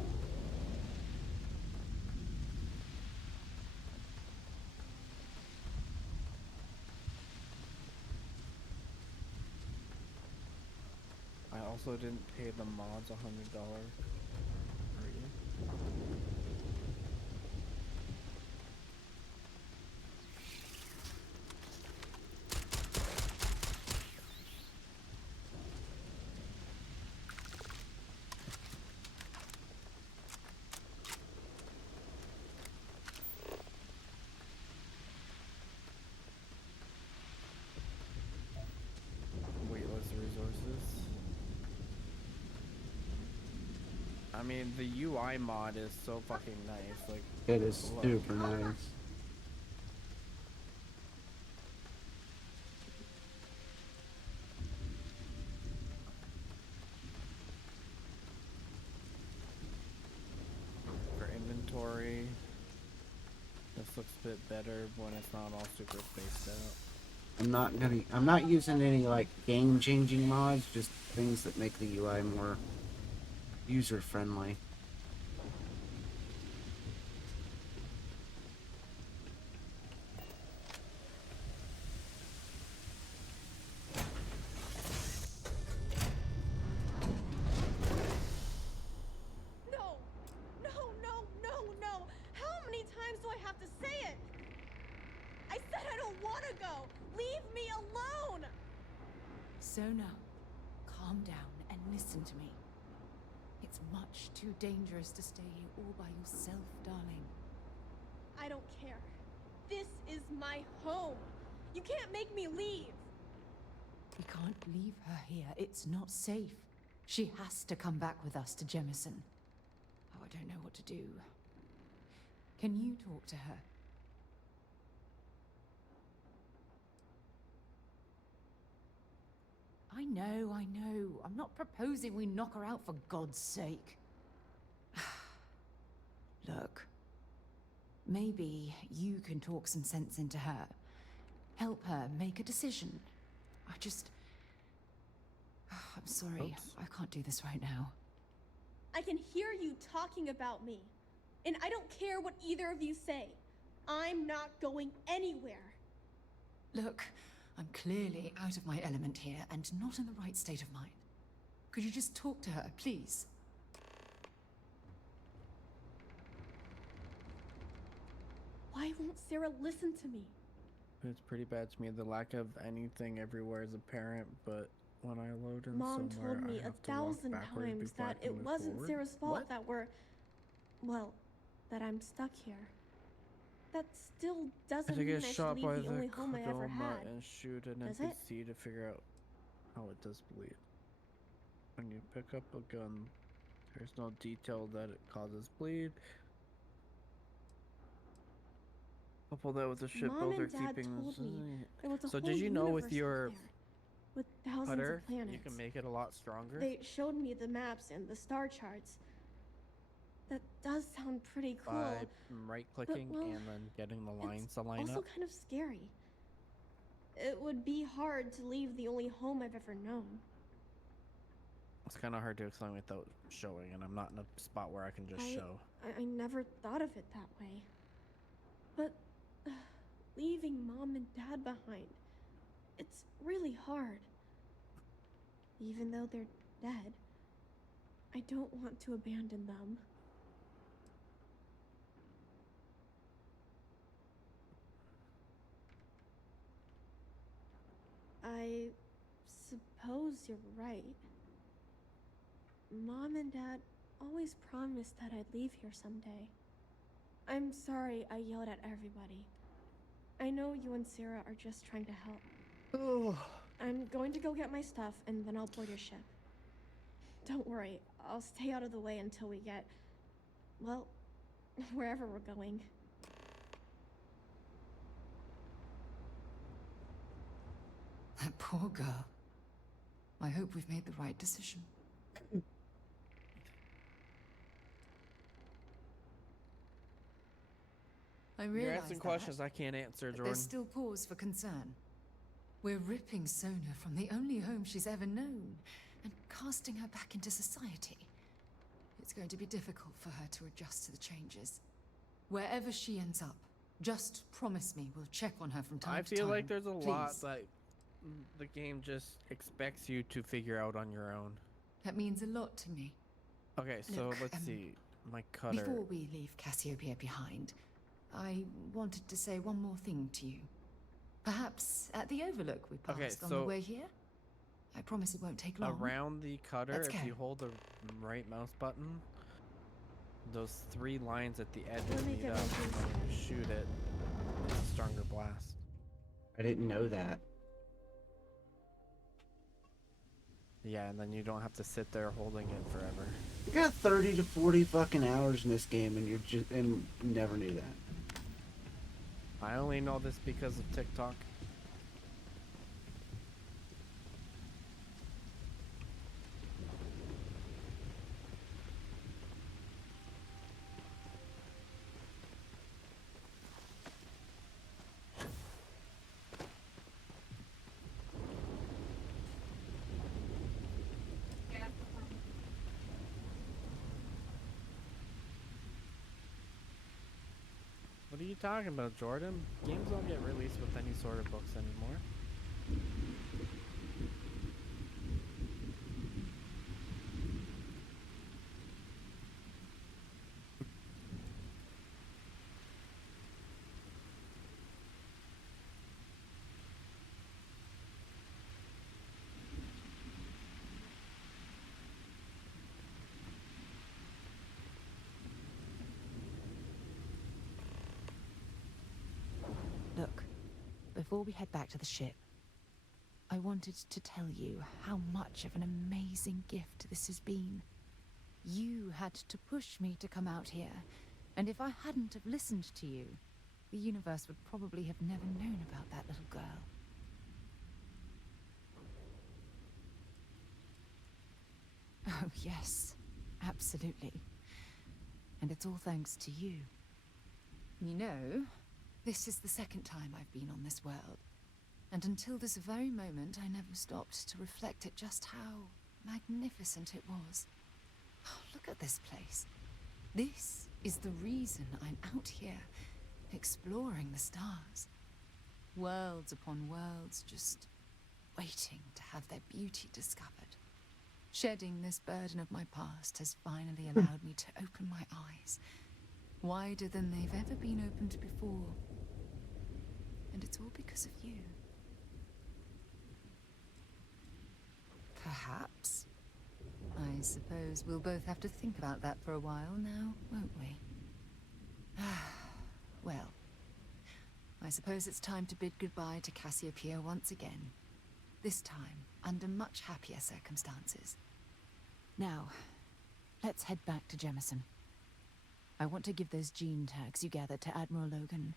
I also didn't pay the mods $100. Are you? Weightless resources. I mean, the UI mod is so fucking nice. Like, It is look. super nice. For inventory, this looks a bit better when it's not all super spaced out. I'm not using any like game-changing mods, just things that make the UI more user-friendly. No! No, no, no, no! How many times do I have to say it? I said I don't want to go! Leave me alone! Sona, calm down and listen to me. It's much too dangerous to stay here all by yourself, darling. I don't care. This is my home. You can't make me leave. We can't leave her here. It's not safe. She has to come back with us to Jemison. Oh, I don't know what to do. Can you talk to her? I know. I'm not proposing we knock her out for God's sake. Look, maybe you can talk some sense into her. Help her make a decision. I'm sorry. Oops. I can't do this right now. I can hear you talking about me. And I don't care what either of you say. I'm not going anywhere. Look, I'm clearly out of my element here and not in the right state of mind. Could you just talk to her, please? Why won't Sarah listen to me? It's pretty bad to me. The lack of anything everywhere is apparent, but when I load in Mom somewhere, told me I a have to walk 1,000 backwards times before I that can it move wasn't forward. Sarah's fault What? that that I'm stuck here. That still I doesn't had to mean get I should shot leave by the only home I ever Kodama had. and shoot an Does it? NPC to figure out how it does bleed. When you pick up a gun, there's no detail that it causes bleed. Couple that with the Mom shipbuilder and Dad keeping. told me there was a So whole did you know with universe your out there, with thousands cutter, of planets. you can make it a lot stronger? They showed me the maps and the star charts. That does sound pretty cool. By right-clicking well, and then getting the lines It's to line also up. kind of scary. It would be hard to leave the only home I've ever known. It's kind of hard to explain without showing, and I'm not in a spot where I can just show. I never thought of it that way. But leaving Mom and Dad behind, it's really hard. Even though they're dead, I don't want to abandon them. I suppose you're right. Mom and Dad always promised that I'd leave here someday. I'm sorry I yelled at everybody. I know you and Sarah are just trying to help. Oh. I'm going to go get my stuff and then I'll board your ship. Don't worry, I'll stay out of the way until we get, well, wherever we're going. That poor girl. I hope we've made the right decision. I realize You're asking questions I can't answer, but Jordan. there's still cause for concern. We're ripping Sona from the only home she's ever known and casting her back into society. It's going to be difficult for her to adjust to the changes. Wherever she ends up, just promise me we'll check on her from time to time. I feel like there's a lot please. that the game just expects you to figure out on your own. That means a lot to me. Okay, so Look, let's see. My cutter. Before we leave Cassiopeia behind, I wanted to say one more thing to you. Perhaps at the Overlook we passed on the so- way here? I promise it won't take long. Around the cutter, Let's if go. you hold the right mouse button, those 3 lines at the edge Let me meet get up. my And juice. when you shoot it, it's a stronger blast. I didn't know that. Yeah, and then you don't have to sit there holding it forever. You got 30 to 40 fucking hours in this game, and you never knew that. I only know this because of TikTok. are you talking about, Jordan? Games don't get released with any sort of books anymore. Look, before we head back to the ship, I wanted to tell you how much of an amazing gift this has been. You had to push me to come out here, and if I hadn't have listened to you, the universe would probably have never known about that little girl. Oh, yes, absolutely. And it's all thanks to you. You know, this is the second time I've been on this world. And until this very moment, I never stopped to reflect at just how magnificent it was. Oh, look at this place. This is the reason I'm out here, exploring the stars. Worlds upon worlds, just waiting to have their beauty discovered. Shedding this burden of my past has finally allowed me to open my eyes, wider than they've ever been opened before. And it's all because of you. Perhaps. I suppose we'll both have to think about that for a while now, won't we? Well, I suppose it's time to bid goodbye to Cassiopeia once again. This time, under much happier circumstances. Now, let's head back to Jemison. I want to give those gene tags you gathered to Admiral Logan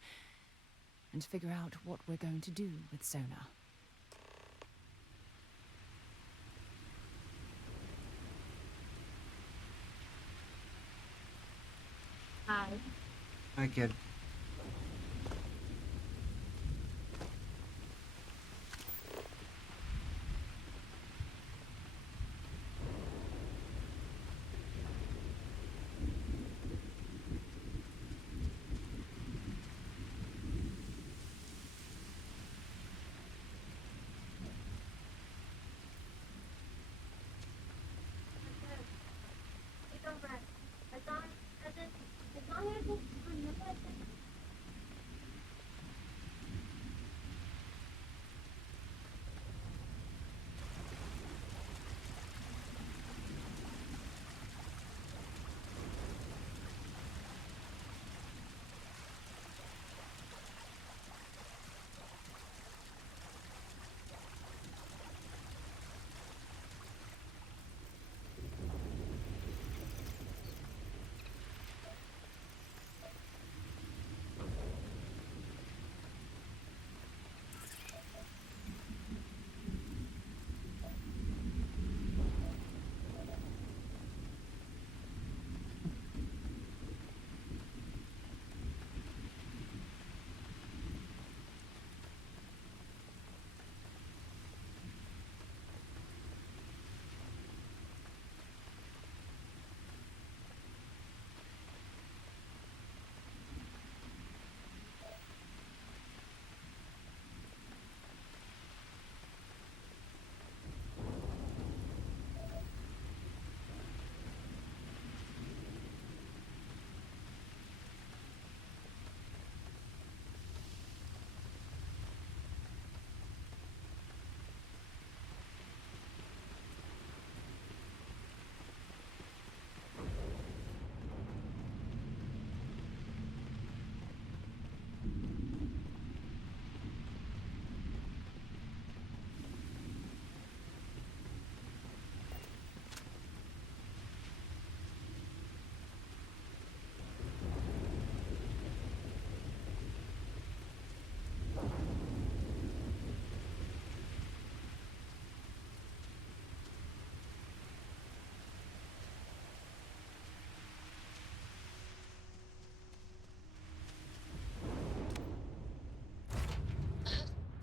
and figure out what we're going to do with Sona. Hi. Hi, kid.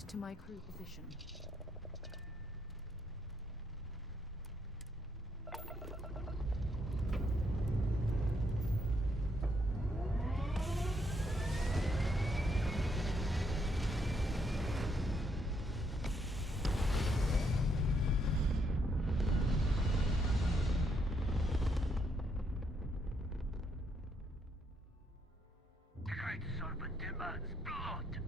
To my crew position. demands blood.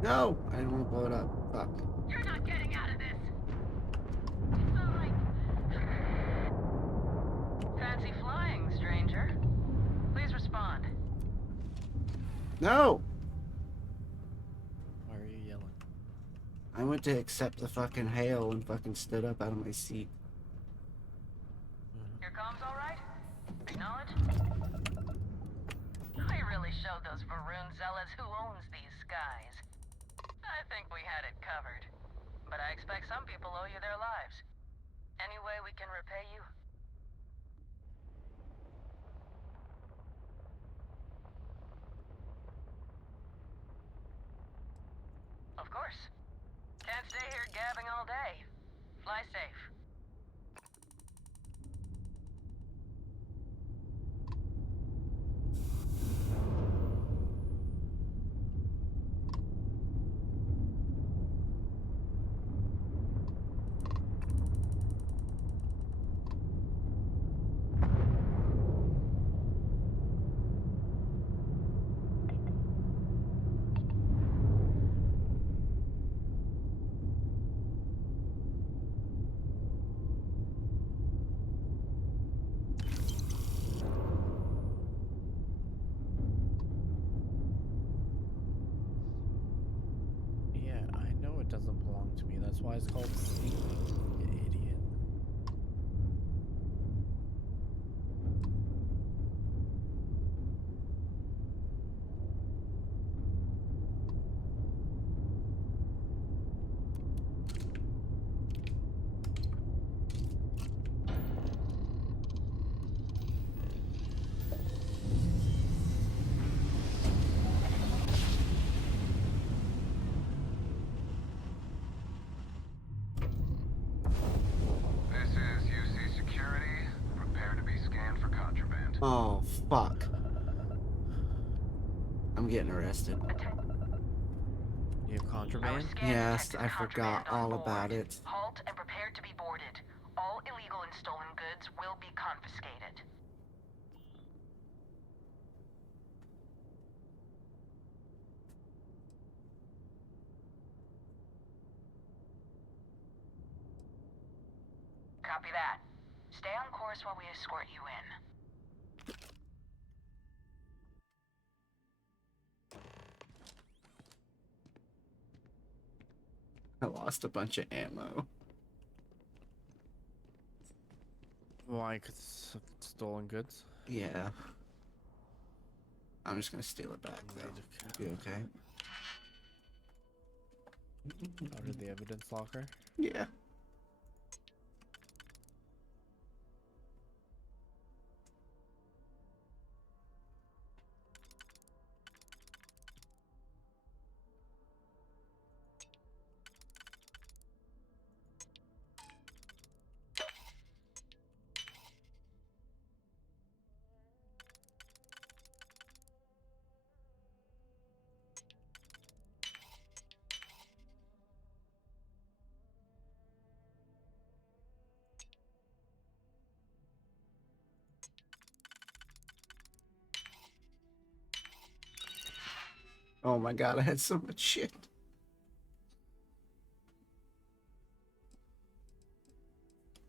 No! I didn't want to blow it up. Fuck. You're not getting out of this. It's all right. Fancy flying, stranger. Please respond. No! Why are you yelling? I went to accept the fucking hail and fucking stood up out of my seat. Your comms all right? Acknowledge? I really showed those Varun zealots who owns these skies. I think we had it covered. But I expect some people owe you their lives. Any way we can repay you? Of course. Can't stay here gabbing all day. Fly safe. Yeah, I know it doesn't belong to me. That's why it's called stealing, you idiot. This is UC Security. Prepare to be scanned for contraband. Oh, fuck. I'm getting arrested. You have contraband? Yes, I forgot all about it. Halt and prepare to be boarded. All illegal and stolen goods will be confiscated. Copy that. Stay on course while we escort you in. I lost a bunch of ammo. Why? 'Cause of stolen goods? Yeah. I'm just gonna steal it back, though. You okay? Out of the evidence locker? Yeah. Oh my god, I had so much shit.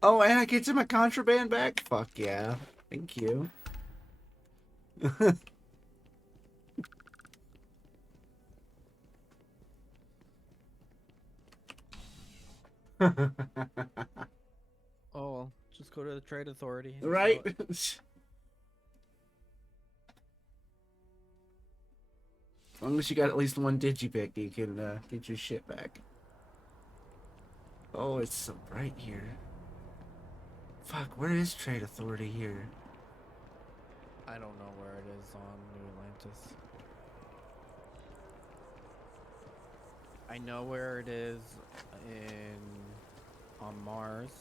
Oh, and I get to my contraband back? Fuck yeah. Thank you. Oh, well, just go to the trade authority. and Right? sell it. As long as you got at least one digipick, you can get your shit back. Oh, it's so bright here. Fuck, where is Trade Authority here? I don't know where it is on New Atlantis. I know where it is on Mars.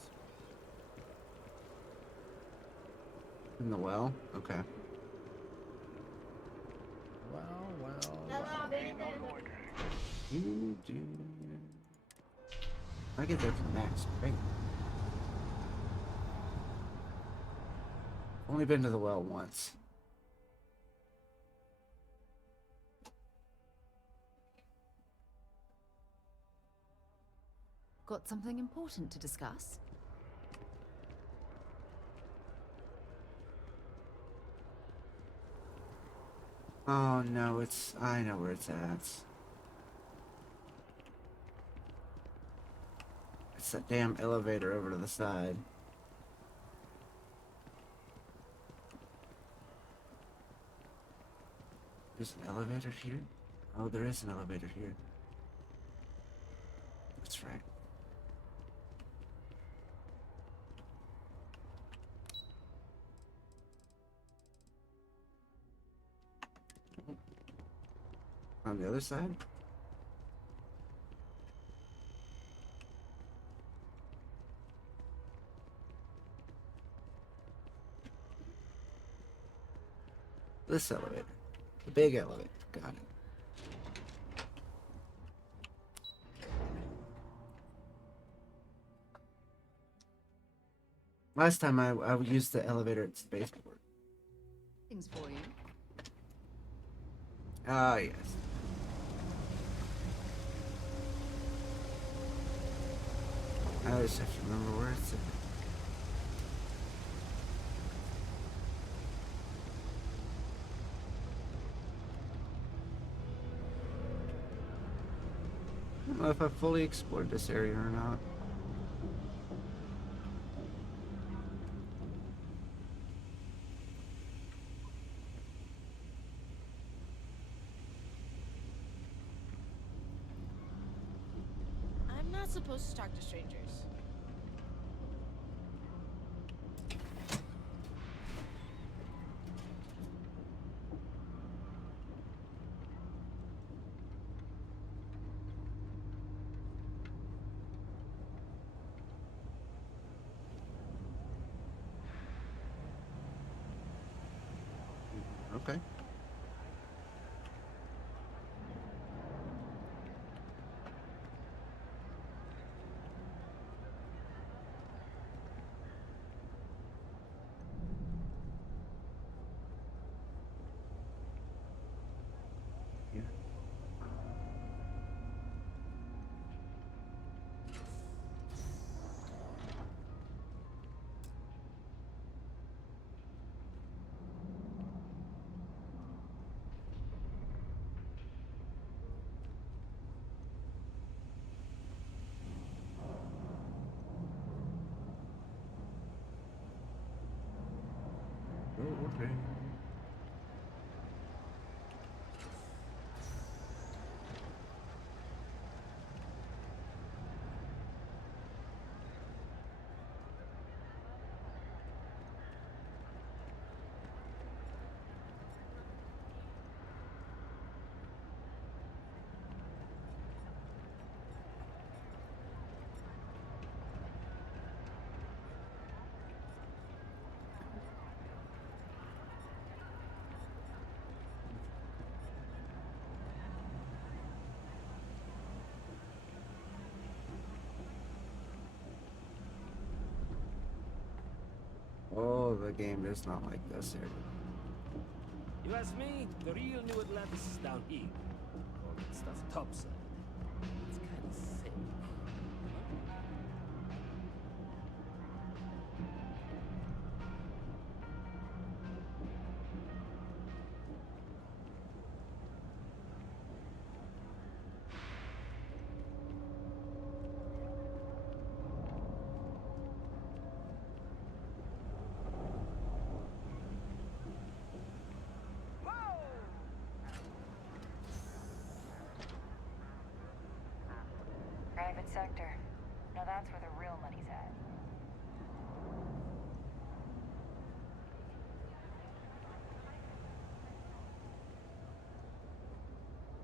In the well? Okay. Well. I get there from Max. Great. Only been to the well once. Got something important to discuss? Oh no, I know where it's at. It's that damn elevator over to the side. There's an elevator here? Oh, there is an elevator here. That's right. On the other side? This elevator. The big elevator. Got it. Last time I used the elevator at Spaceport. Things for you. Ah, yes. I just have to remember where it's at. I don't know if I fully explored this area or not. I'm not supposed to talk to strangers. Okay. Yeah. Oh, okay. Oh, the game is not like this area. You ask me, the real New Atlantis is down here. All that stuff topside. It's kind of sick. Private sector. Know that's where the real money's at.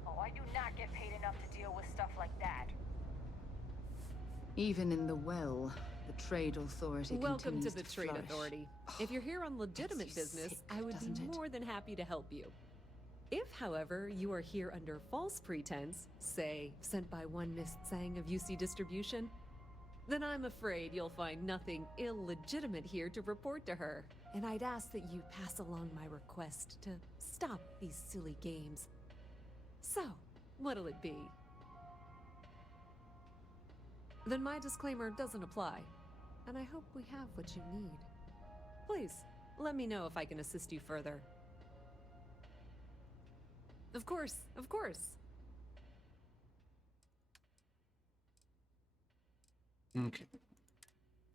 Oh, I do not get paid enough to deal with stuff like that. Even in the well, the Trade Authority Welcome to continues the Trade flourish. Authority. If you're here on Makes legitimate you business, sick, I would be doesn't it? more than happy to help you. If, however, you are here under false pretense, say, sent by one Miss Tsang of UC Distribution, then I'm afraid you'll find nothing illegitimate here to report to her. And I'd ask that you pass along my request to stop these silly games. So, what'll it be? Then my disclaimer doesn't apply, and I hope we have what you need. Please, let me know if I can assist you further. Of course, of course. Okay.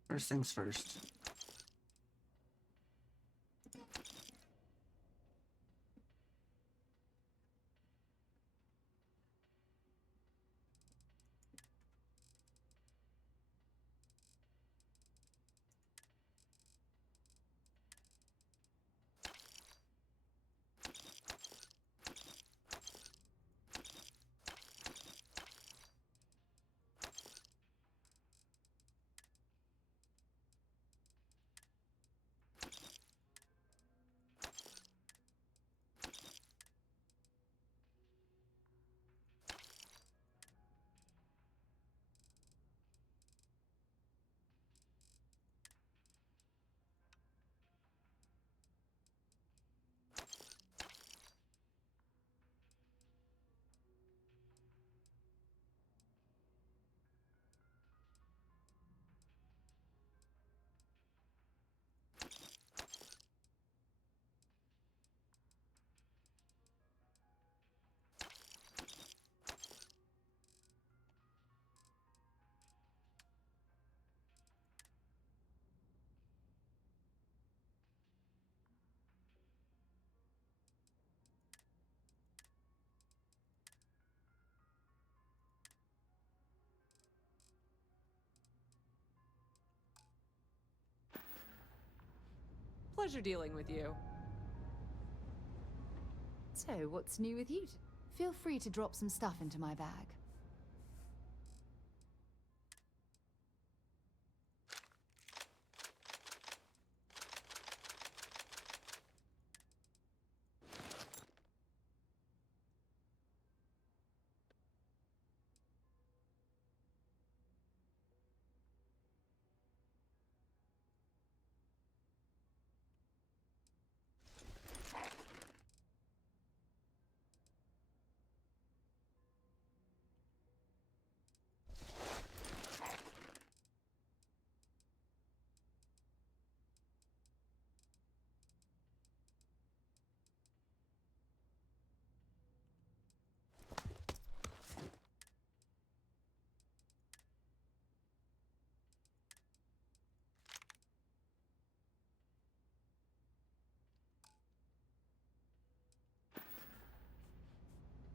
First things first. Pleasure dealing with you. So, what's new with you? Feel free to drop some stuff into my bag.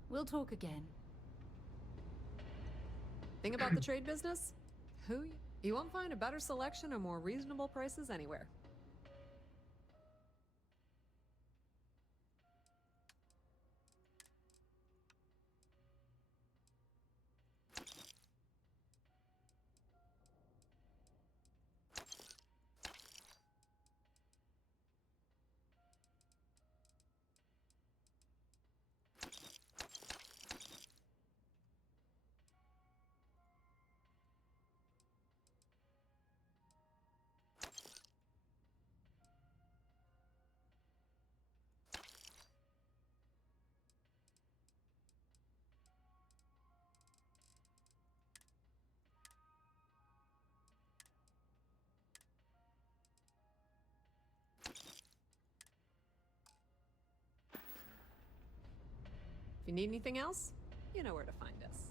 We'll talk again. Thing about the trade business? You won't find a better selection or more reasonable prices anywhere. If you need anything else, you know where to find us.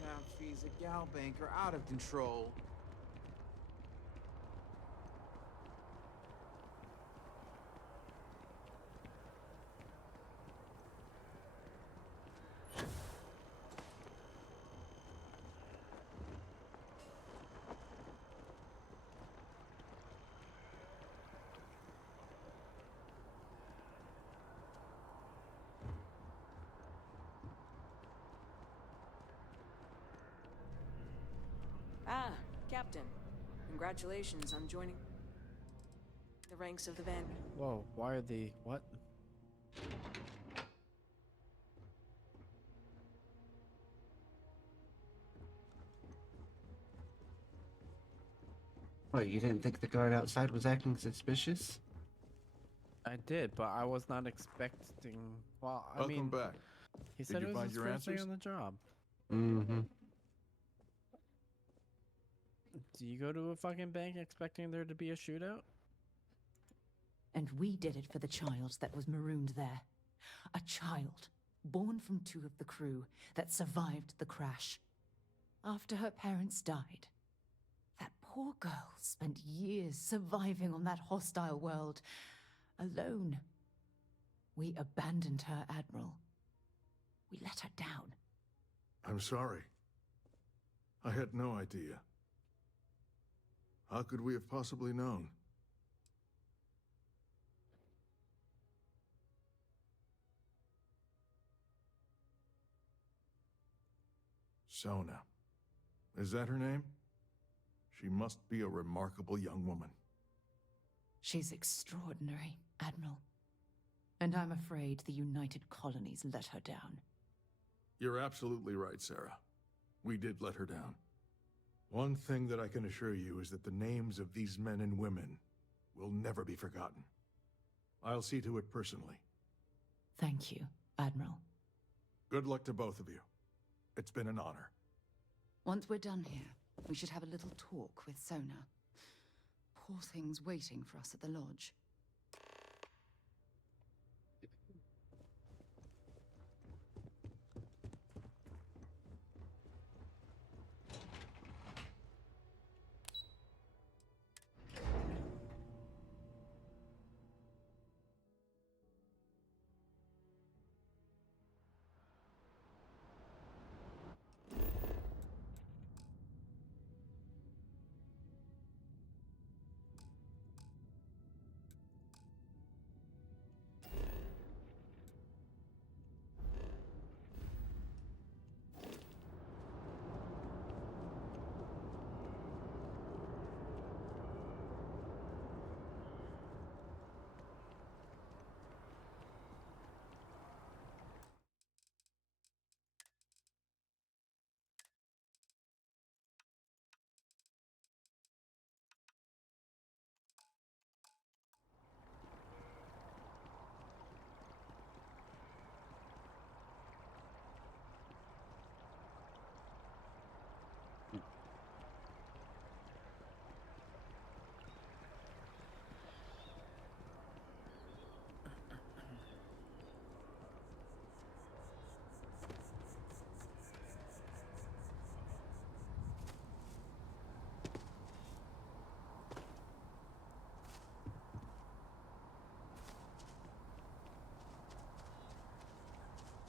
Camp fees at Galbank are out of control. Ah, Captain. Congratulations on joining the ranks of the Van. Whoa, why are they... what? What, you didn't think the guard outside was acting suspicious? I did, but I was not expecting... Well, I Welcome mean... back. He Did said you it was find his your first day answers? on the job. Mm-hmm. Do you go to a fucking bank expecting there to be a shootout? And we did it for the child that was marooned there. A child, born from 2 of the crew, that survived the crash. After her parents died, that poor girl spent years surviving on that hostile world, alone. We abandoned her, Admiral. We let her down. I'm sorry. I had no idea. How could we have possibly known? Sona. Is that her name? She must be a remarkable young woman. She's extraordinary, Admiral. And I'm afraid the United Colonies let her down. You're absolutely right, Sarah. We did let her down. One thing that I can assure you is that the names of these men and women will never be forgotten. I'll see to it personally. Thank you, Admiral. Good luck to both of you. It's been an honor. Once we're done here, we should have a little talk with Sona. Poor thing's waiting for us at the lodge.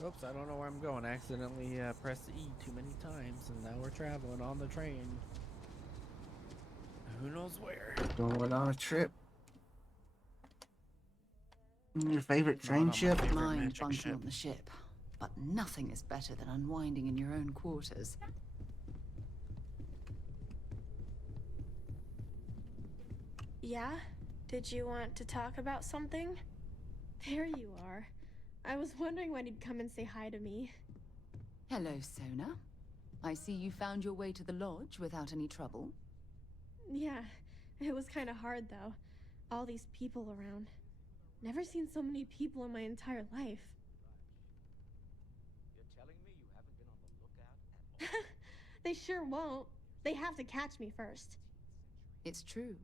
Oops, I don't know where I'm going. I accidentally pressed E too many times, and now we're traveling on the train. Who knows where? Going on a trip. Your favorite Not train on my ship? favorite Mind magic bunking ship. on the ship, but nothing is better than unwinding in your own quarters. Yeah? Did you want to talk about something? There you are. I was wondering when you'd come and say hi to me. Hello, Sona. I see you found your way to the lodge without any trouble. Yeah, it was kind of hard though. All these people around. Never seen so many people in my entire life. You're telling me you haven't been on the lookout at all? They sure won't. They have to catch me first. It's true.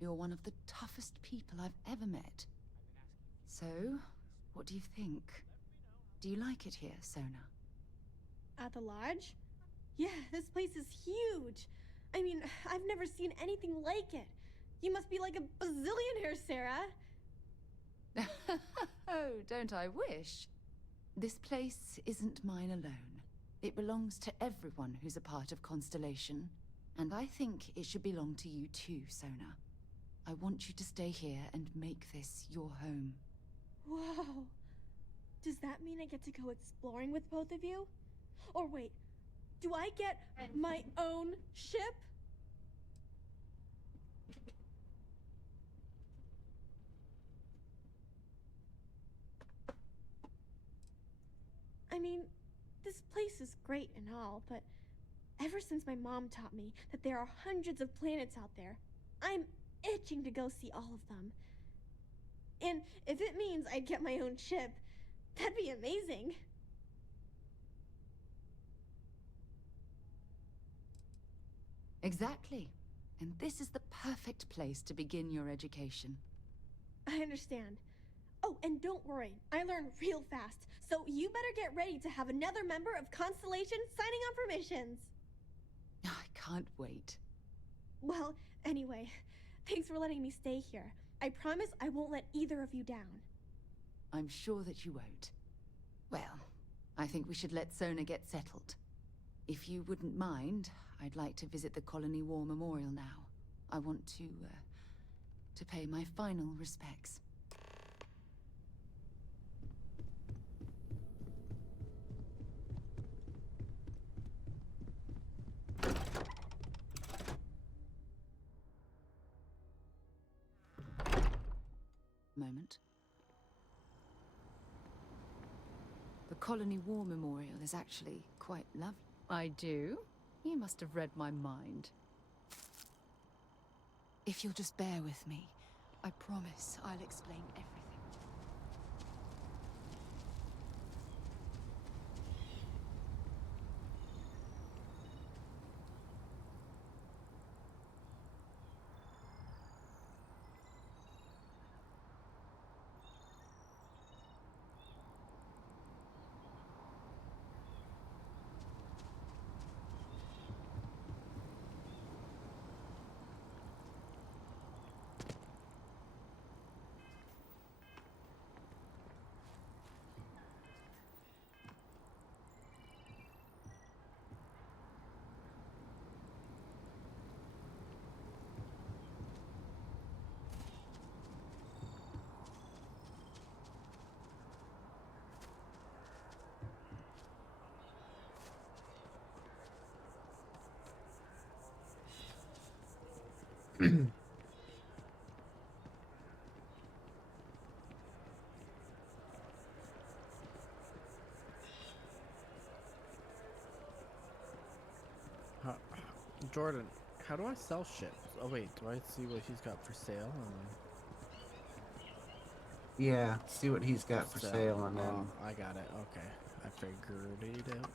You're one of the toughest people I've ever met. So, what do you think? Do you like it here, Sona? At the lodge? Yeah, this place is huge. I mean, I've never seen anything like it. You must be like a bazillionaire, Sarah. Oh, don't I wish? This place isn't mine alone. It belongs to everyone who's a part of Constellation. And I think it should belong to you too, Sona. I want you to stay here and make this your home. Wow. Does that mean I get to go exploring with both of you? Or wait, do I get my own ship? I mean, this place is great and all, but ever since my mom taught me that there are hundreds of planets out there, I'm itching to go see all of them. And if it means I get my own ship, that'd be amazing. Exactly. And this is the perfect place to begin your education. I understand. Oh, and don't worry, I learn real fast, so you better get ready to have another member of Constellation signing on for missions. I can't wait. Well, anyway, thanks for letting me stay here. I promise I won't let either of you down. I'm sure that you won't. Well, I think we should let Sona get settled. If you wouldn't mind, I'd like to visit the Colony War Memorial now. I want to pay my final respects. Moment. The Colony War Memorial is actually quite lovely. I do? You must have read my mind. If you'll just bear with me, I promise I'll explain everything. Jordan, how do I sell ships? Oh wait, do I see what he's got for sale? Yeah, see what he's got for sale, and then... I got it, okay. I figured it out.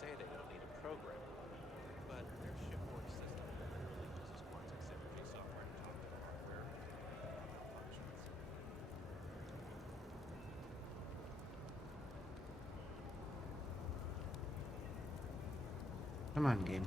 Say they don't need a program, but their shipboard system literally uses quantum symmetry software to talk to their hardware functions. Come on, game.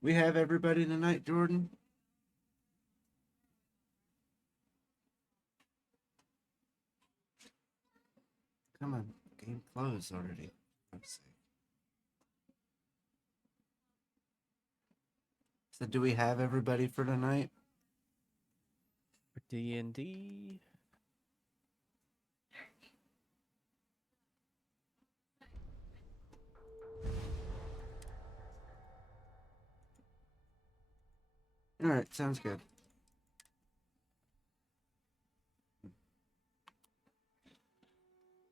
We have everybody tonight, Jordan? Come on, game closed already. For fuck's sake. So do we have everybody for tonight? For D&D. Alright, sounds good.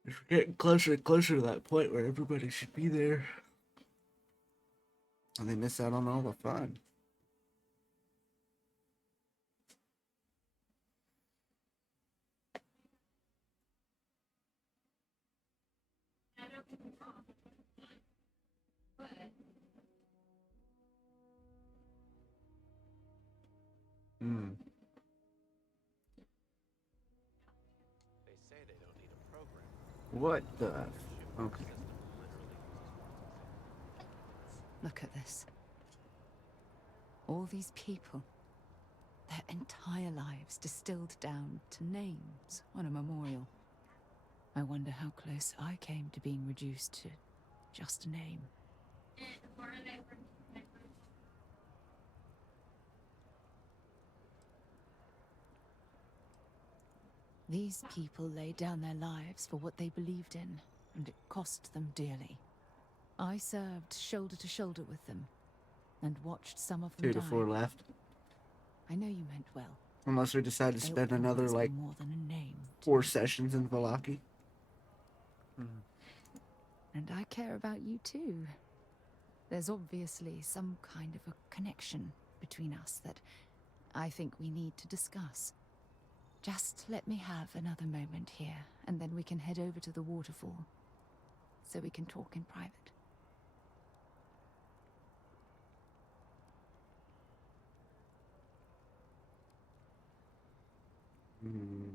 We're getting closer and closer to that point where everybody should be there. And they miss out on all the fun. Hmm. They say they don't need a program. What the? Their shipboard Okay. system literally uses Look at this. All these people. Their entire lives distilled down to names on a memorial. I wonder how close I came to being reduced to just a name. These people laid down their lives for what they believed in, and it cost them dearly. I served shoulder to shoulder with them, and watched some of them 2 to 4 die. left. I know you meant well. Unless we decide to They'll spend another, always be like, more than a name to 4 me. sessions in Valaki. And I care about you too. There's obviously some kind of a connection between us that I think we need to discuss. Just let me have another moment here, and then we can head over to the waterfall, so we can talk in private.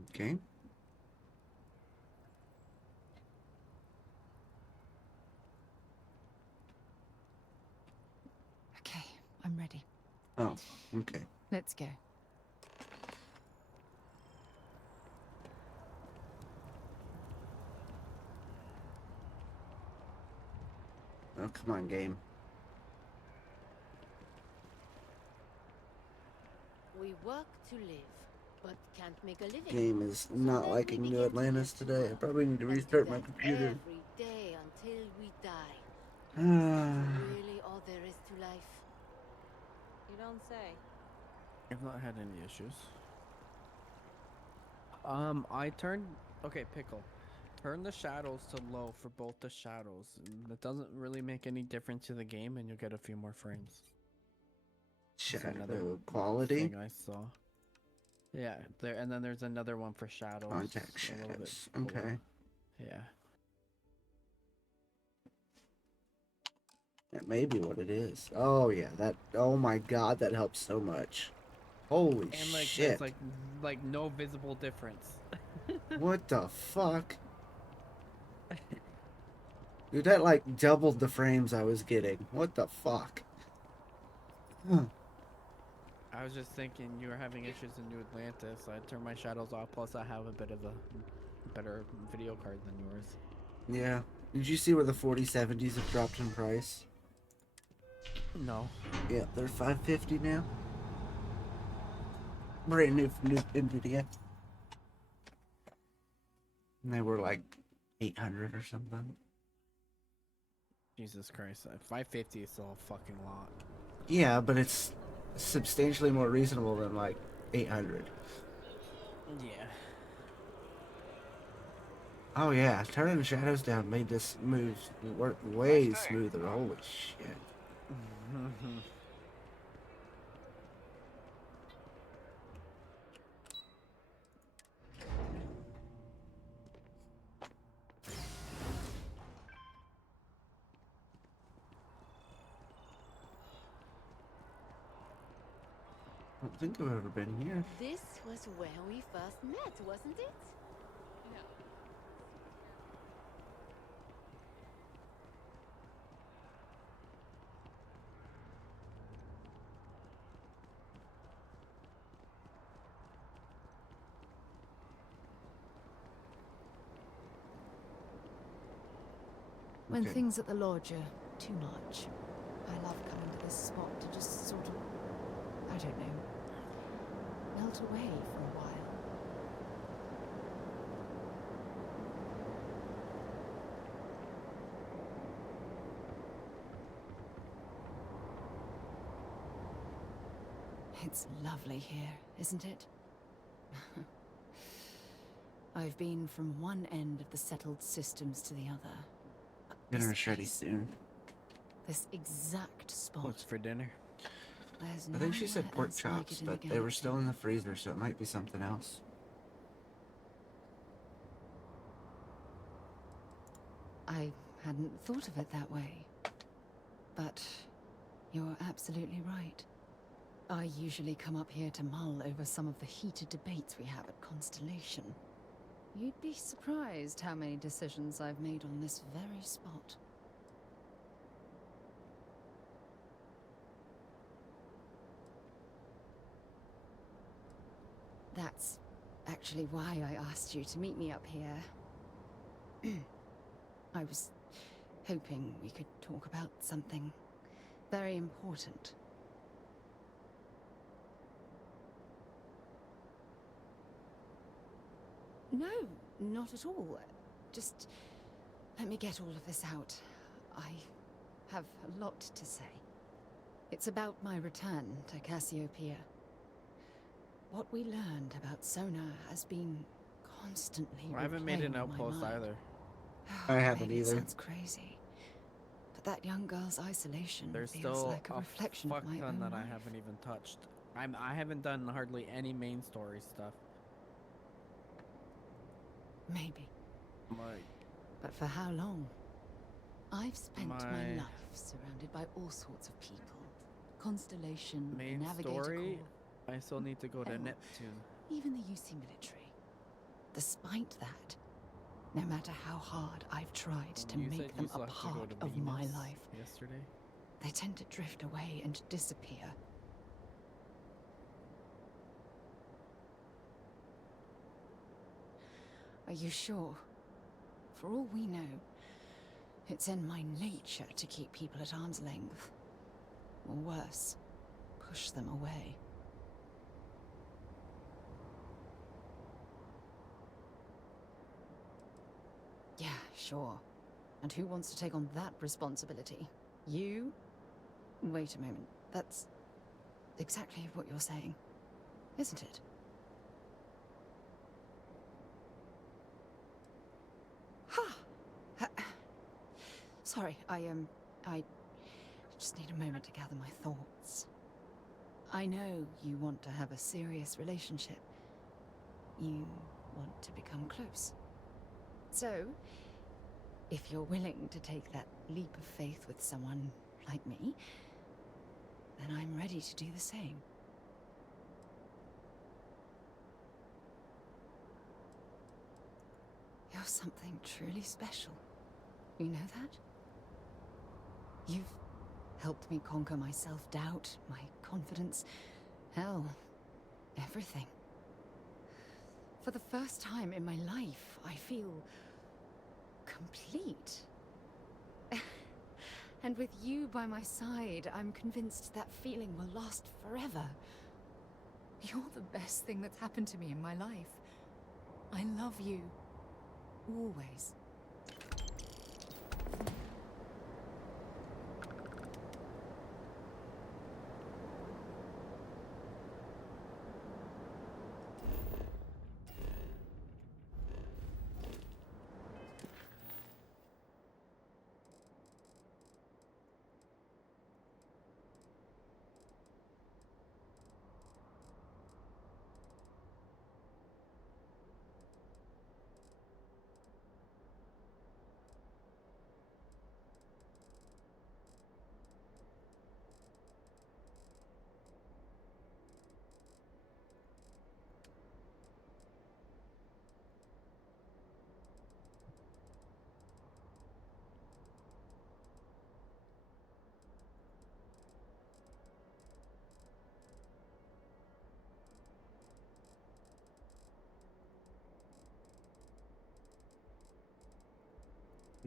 Okay. Okay, I'm ready. Oh, okay. Let's go. Oh, come on, game. We work to live, but can't make a living. Game is So not then liking we New begin to Atlantis get to today. I work, probably need to and do restart my that computer. every day until we die. Is that really all there is to life? You don't say. I've not had any issues. I turned... Okay, Pickle. Turn the shadows to low for both the shadows. That doesn't really make any difference to the game, and you'll get a few more frames. That's another Shadow quality. thing I saw. Yeah, there, and then there's another one for shadows. Contact a little bit shadows. below. Okay. Yeah. That may be what it is. Oh yeah, that. Oh my god, that helps so much. Holy And like shit! there's like no visible difference. What the fuck? Dude, that like doubled the frames I was getting. What the fuck? I was just thinking you were having issues in New Atlantis. I turned my shadows off. Plus, I have a bit of a better video card than yours. Yeah. Did you see where the 4070s have dropped in price? No. Yeah, they're $550 now. Brand new from Nvidia. And they were like 800 or something. Jesus Christ, 550 is still a fucking lot. Yeah, but it's substantially more reasonable than like 800. Yeah. Oh yeah, turning the shadows down made this move work way smoother. Holy shit. I don't think I've ever been here. This was where we first met, wasn't it? Yeah. When Okay. things at the lodge are too much, I love coming to this spot to just sort of, I don't know, melt away for a while. It's lovely here, isn't it? I've been from one end of the settled systems to the other. But this Dinner's ready place, soon. this exact spot. What's for dinner? There's I think she said nowhere pork else like chops, it in the but they were galaxy. still in the freezer, so it might be something else. I hadn't thought of it that way. But you're absolutely right. I usually come up here to mull over some of the heated debates we have at Constellation. You'd be surprised how many decisions I've made on this very spot. That's actually why I asked you to meet me up here. I was hoping we could talk about something very important. No, not at all. Just let me get all of this out. I have a lot to say. It's about my return to Cassiopeia. What we learned about Sona has been constantly I haven't made an replaying in my outpost mind. either. I haven't Maybe either. It sounds crazy, but that young girl's isolation There's feels still like a reflection fuck of my ton own that life. I haven't even touched. I haven't done hardly any main story stuff. Maybe. Like, But for how long? I've spent my My- life surrounded by all sorts of people. Constellation, the main Navigator story, Corps, I still need to go to hell, Neptune. even the UC military. Despite that, no matter how hard I've tried to You said make you them still a have to go part to of my Venus life, yesterday. they tend to drift away and disappear. Are you sure? For all we know, it's in my nature to keep people at arm's length. Or worse, push them away. Yeah, sure. And who wants to take on that responsibility? You? Wait a moment. That's exactly what you're saying, isn't it? Ha! Sorry, I just need a moment to gather my thoughts. I know you want to have a serious relationship. You want to become close. So, if you're willing to take that leap of faith with someone like me, then I'm ready to do the same. You're something truly special. You know that? You've helped me conquer my self-doubt, my confidence, hell, everything. For the first time in my life, I feel complete. And with you by my side, I'm convinced that feeling will last forever. You're the best thing that's happened to me in my life. I love you. Always.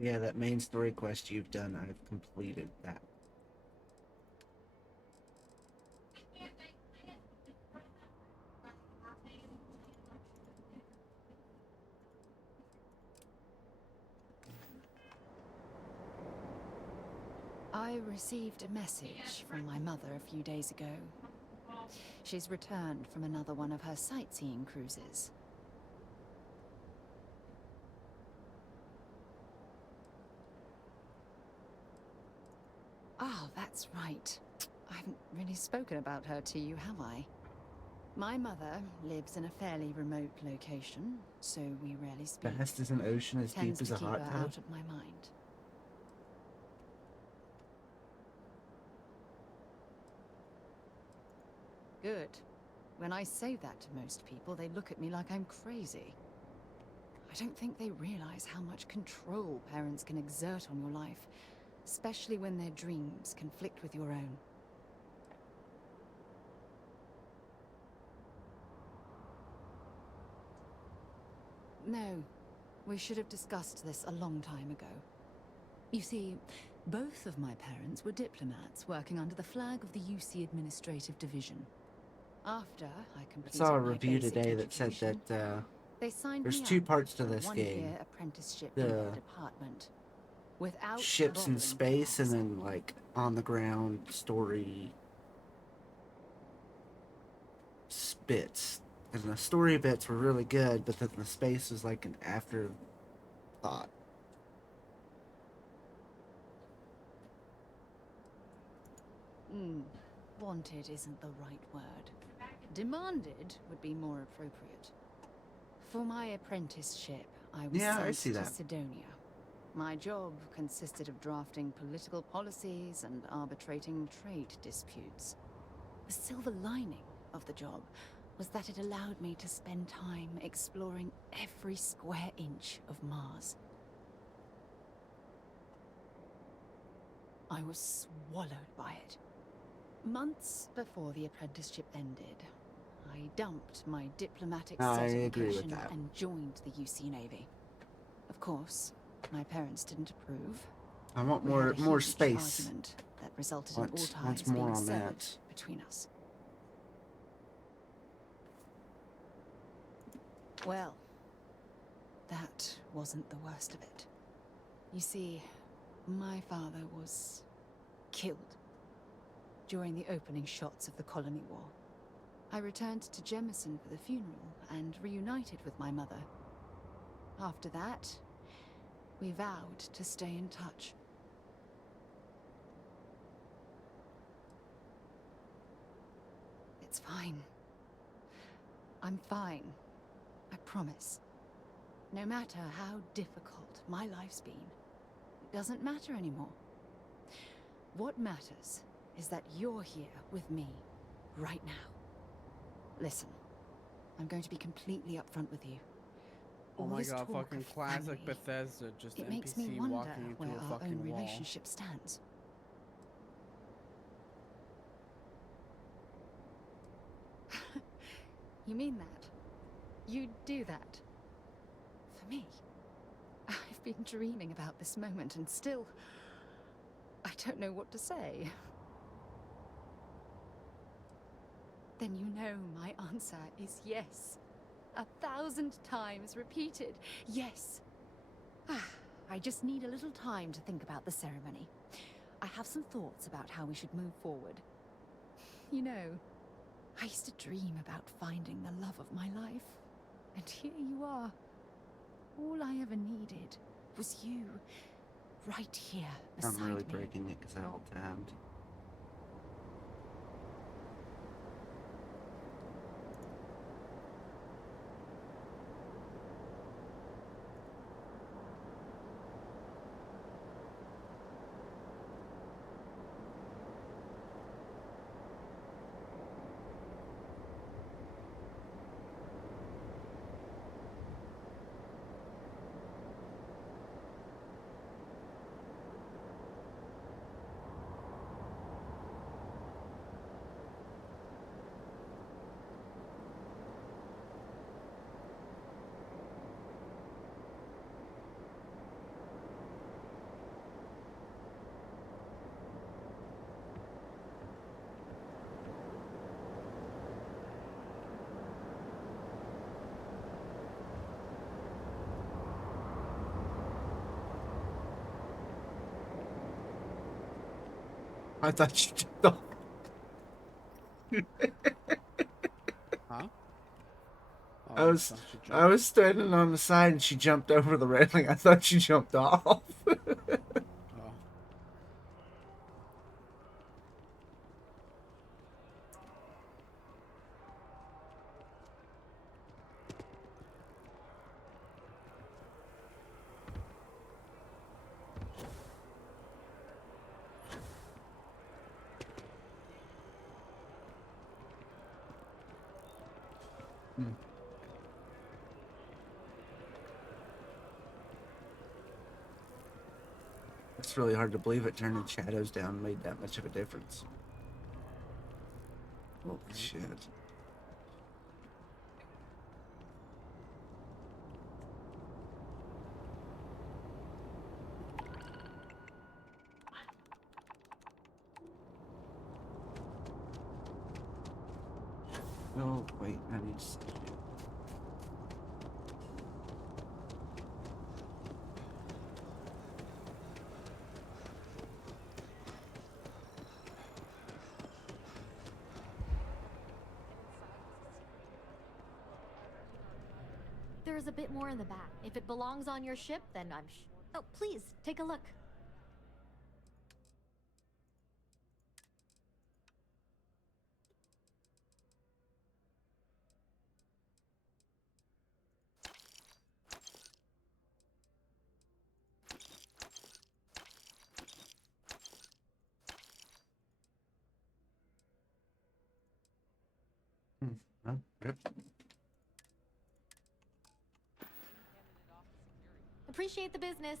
Yeah, that main story quest you've done, I've completed that. I received a message from my mother a few days ago. She's returned from another one of her sightseeing cruises. Oh, that's right. I haven't really spoken about her to you, have I? My mother lives in a fairly remote location, so we rarely speak. Vast as an ocean, as deep Tends as to a keep hot her tub. out of my mind. Good. When I say that to most people, they look at me like I'm crazy. I don't think they realize how much control parents can exert on your life, especially when their dreams conflict with your own. No, we should have discussed this a long time ago. You see, both of my parents were diplomats working under the flag of the UC Administrative Division. After I I completed saw a my review basic today that said education, that they signed there's me two up parts to for a this game. one-year apprenticeship in their department. Without Ships in bothering space to and ask. then like on the ground story bits. And the story bits were really good, but then the space was like an afterthought. Wanted isn't the right word. Demanded would be more appropriate. For my apprenticeship, I was Yeah, I sent see to that. Sidonia. My job consisted of drafting political policies and arbitrating trade disputes. The silver lining of the job was that it allowed me to spend time exploring every square inch of Mars. I was swallowed by it. Months before the apprenticeship ended, I dumped my diplomatic I agree with certification that. and joined the UC Navy. Of course, my parents didn't approve. I want We had a more huge space. argument that resulted in all Wants ties more being on severed that. between us. Well, that wasn't the worst of it. You see, my father was killed during the opening shots of the Colony War. I returned to Jemison for the funeral and reunited with my mother. After that, we vowed to stay in touch. It's fine. I'm fine. I promise. No matter how difficult my life's been, it doesn't matter anymore. What matters is that you're here with me right now. Listen, I'm going to be completely upfront with you. Oh All my this god, talk fucking of classic family, Bethesda, just it makes me NPC wonder walking into where a our own fucking wall. relationship stands. You mean that? You'd do that? For me? I've been dreaming about this moment and still... I don't know what to say. Then you know my answer is yes. 1,000 times repeated. Yes. I just need a little time to think about the ceremony. I have some thoughts about how we should move forward. You know, I used to dream about finding the love of my life. And here you are. All I ever needed was you, right here beside I'm really me. breaking it because I alt-tabbed. I thought you jumped off. Huh? Oh, I you was thought you I jumped? was standing on the side and she jumped over the railing. I thought she jumped off. Oh. It's really hard to believe it turning shadows down made that much of a difference. Holy shit. Oh, wait, I need to... There's a bit more in the back. If it belongs on your ship, then I'm Oh, please, take a look. Yep. Appreciate the business.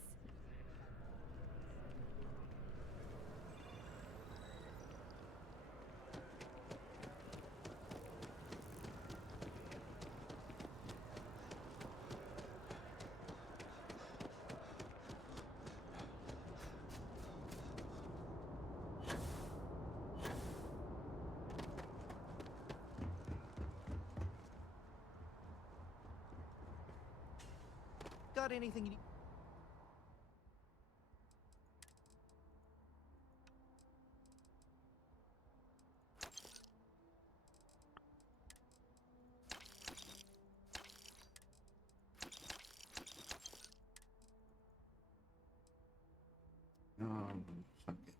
Got anything you need? Fuck it.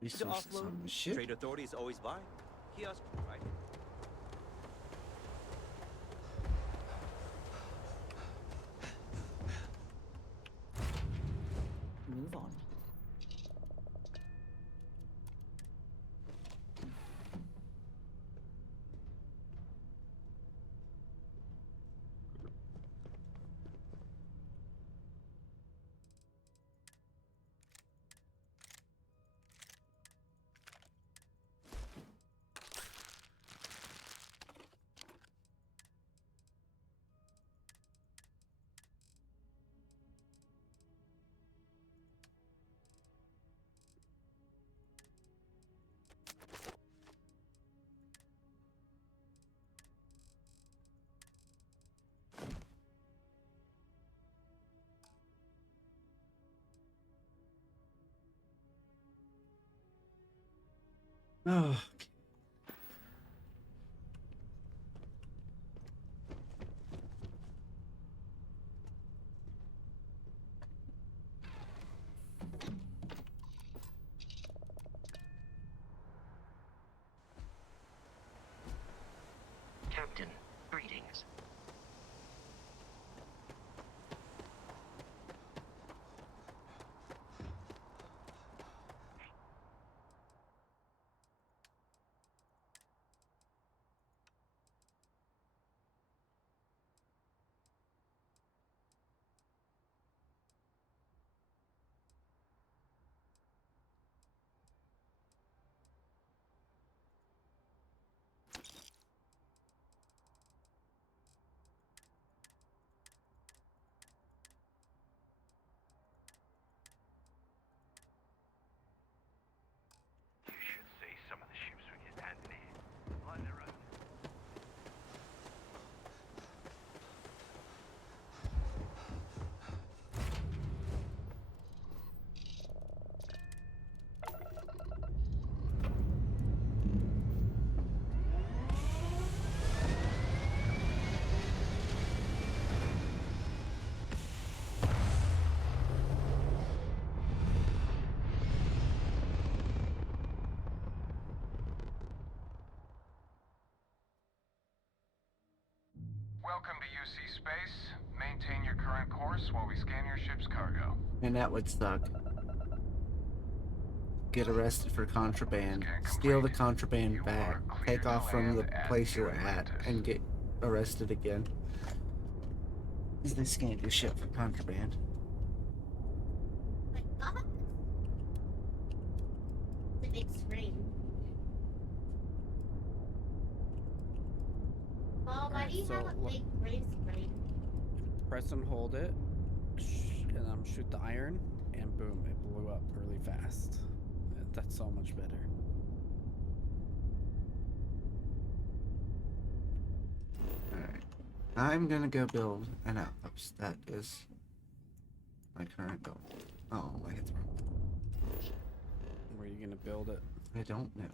To Resources offload, on the ship. trade authorities always buy. Kiosk, right? Move on. Oh. Captain, greetings. Welcome to UC Space. Maintain your current course while we scan your ship's cargo. And that would suck. Get arrested for contraband, steal the contraband back, take off from the place you're at, and get arrested again. Because they scanned your ship for contraband. The big screen. Oh, why do you have a big green screen? Press and hold it, and shoot the iron, and boom, it blew up really fast. That's so much better. Alright. I'm gonna go build an outpost. That is my current goal. Oh, I hit the wrong. Where are you gonna build it? I don't know.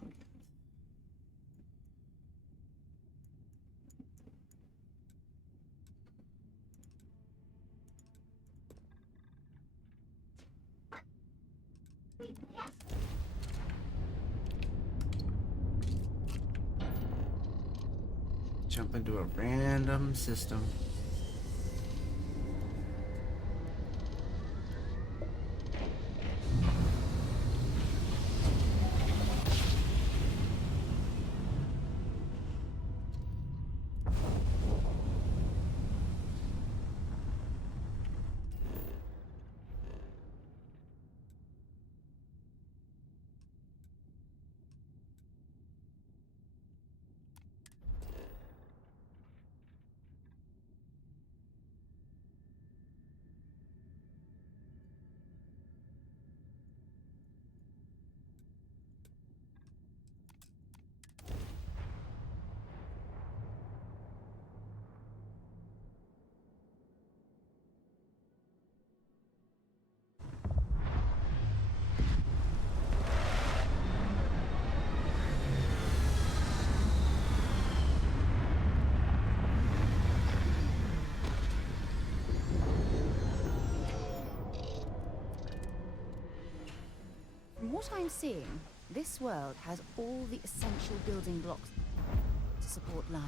Jump into a random system. From what I'm seeing, this world has all the essential building blocks to support life.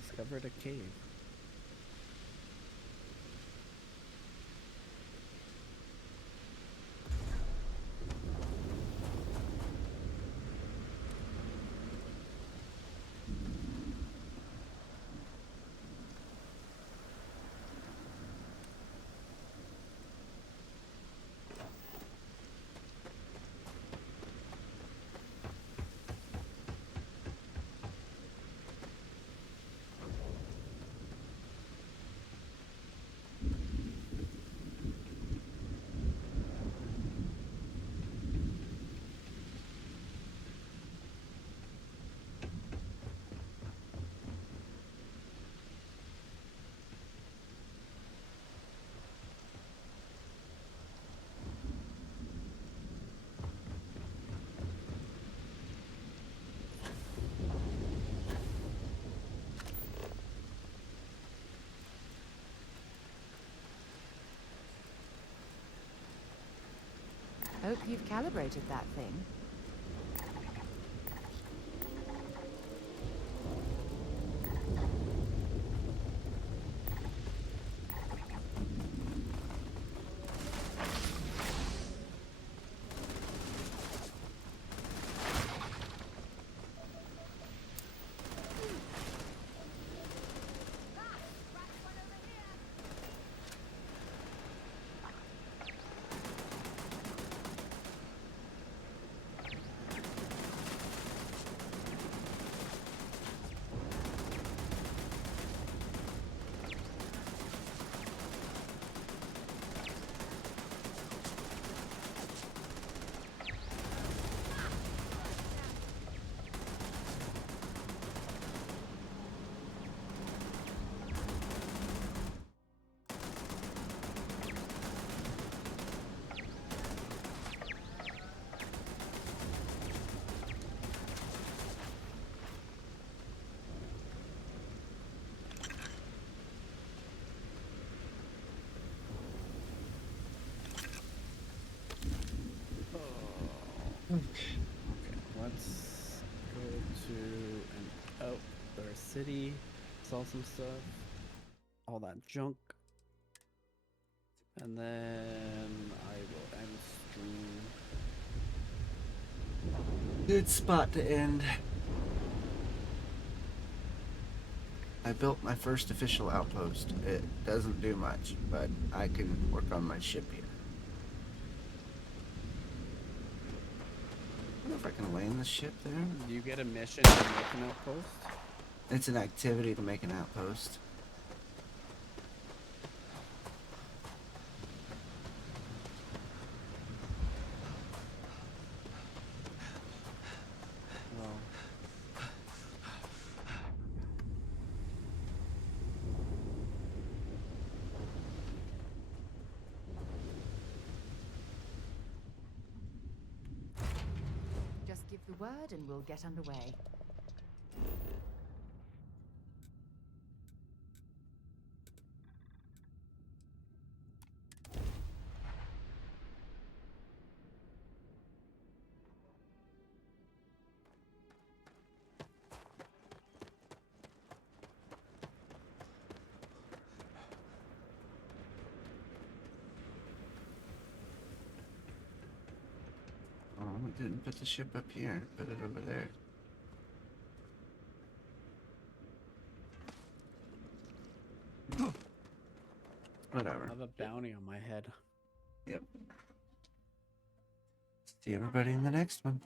discovered a cave. Hope you've calibrated that thing. Okay, let's go to an outdoor city, sell some stuff, all that junk, and then I will end stream. Good spot to end. I built my first official outpost. It doesn't do much, but I can work on my ship here. I wonder if I can land the ship there. Do you get a mission to make an outpost? It's an activity to make an outpost. Just give the word and we'll get underway. Oh, we didn't put the ship up here. Put it over there. Whatever. I have a bounty on my head. Yep. See everybody in the next one.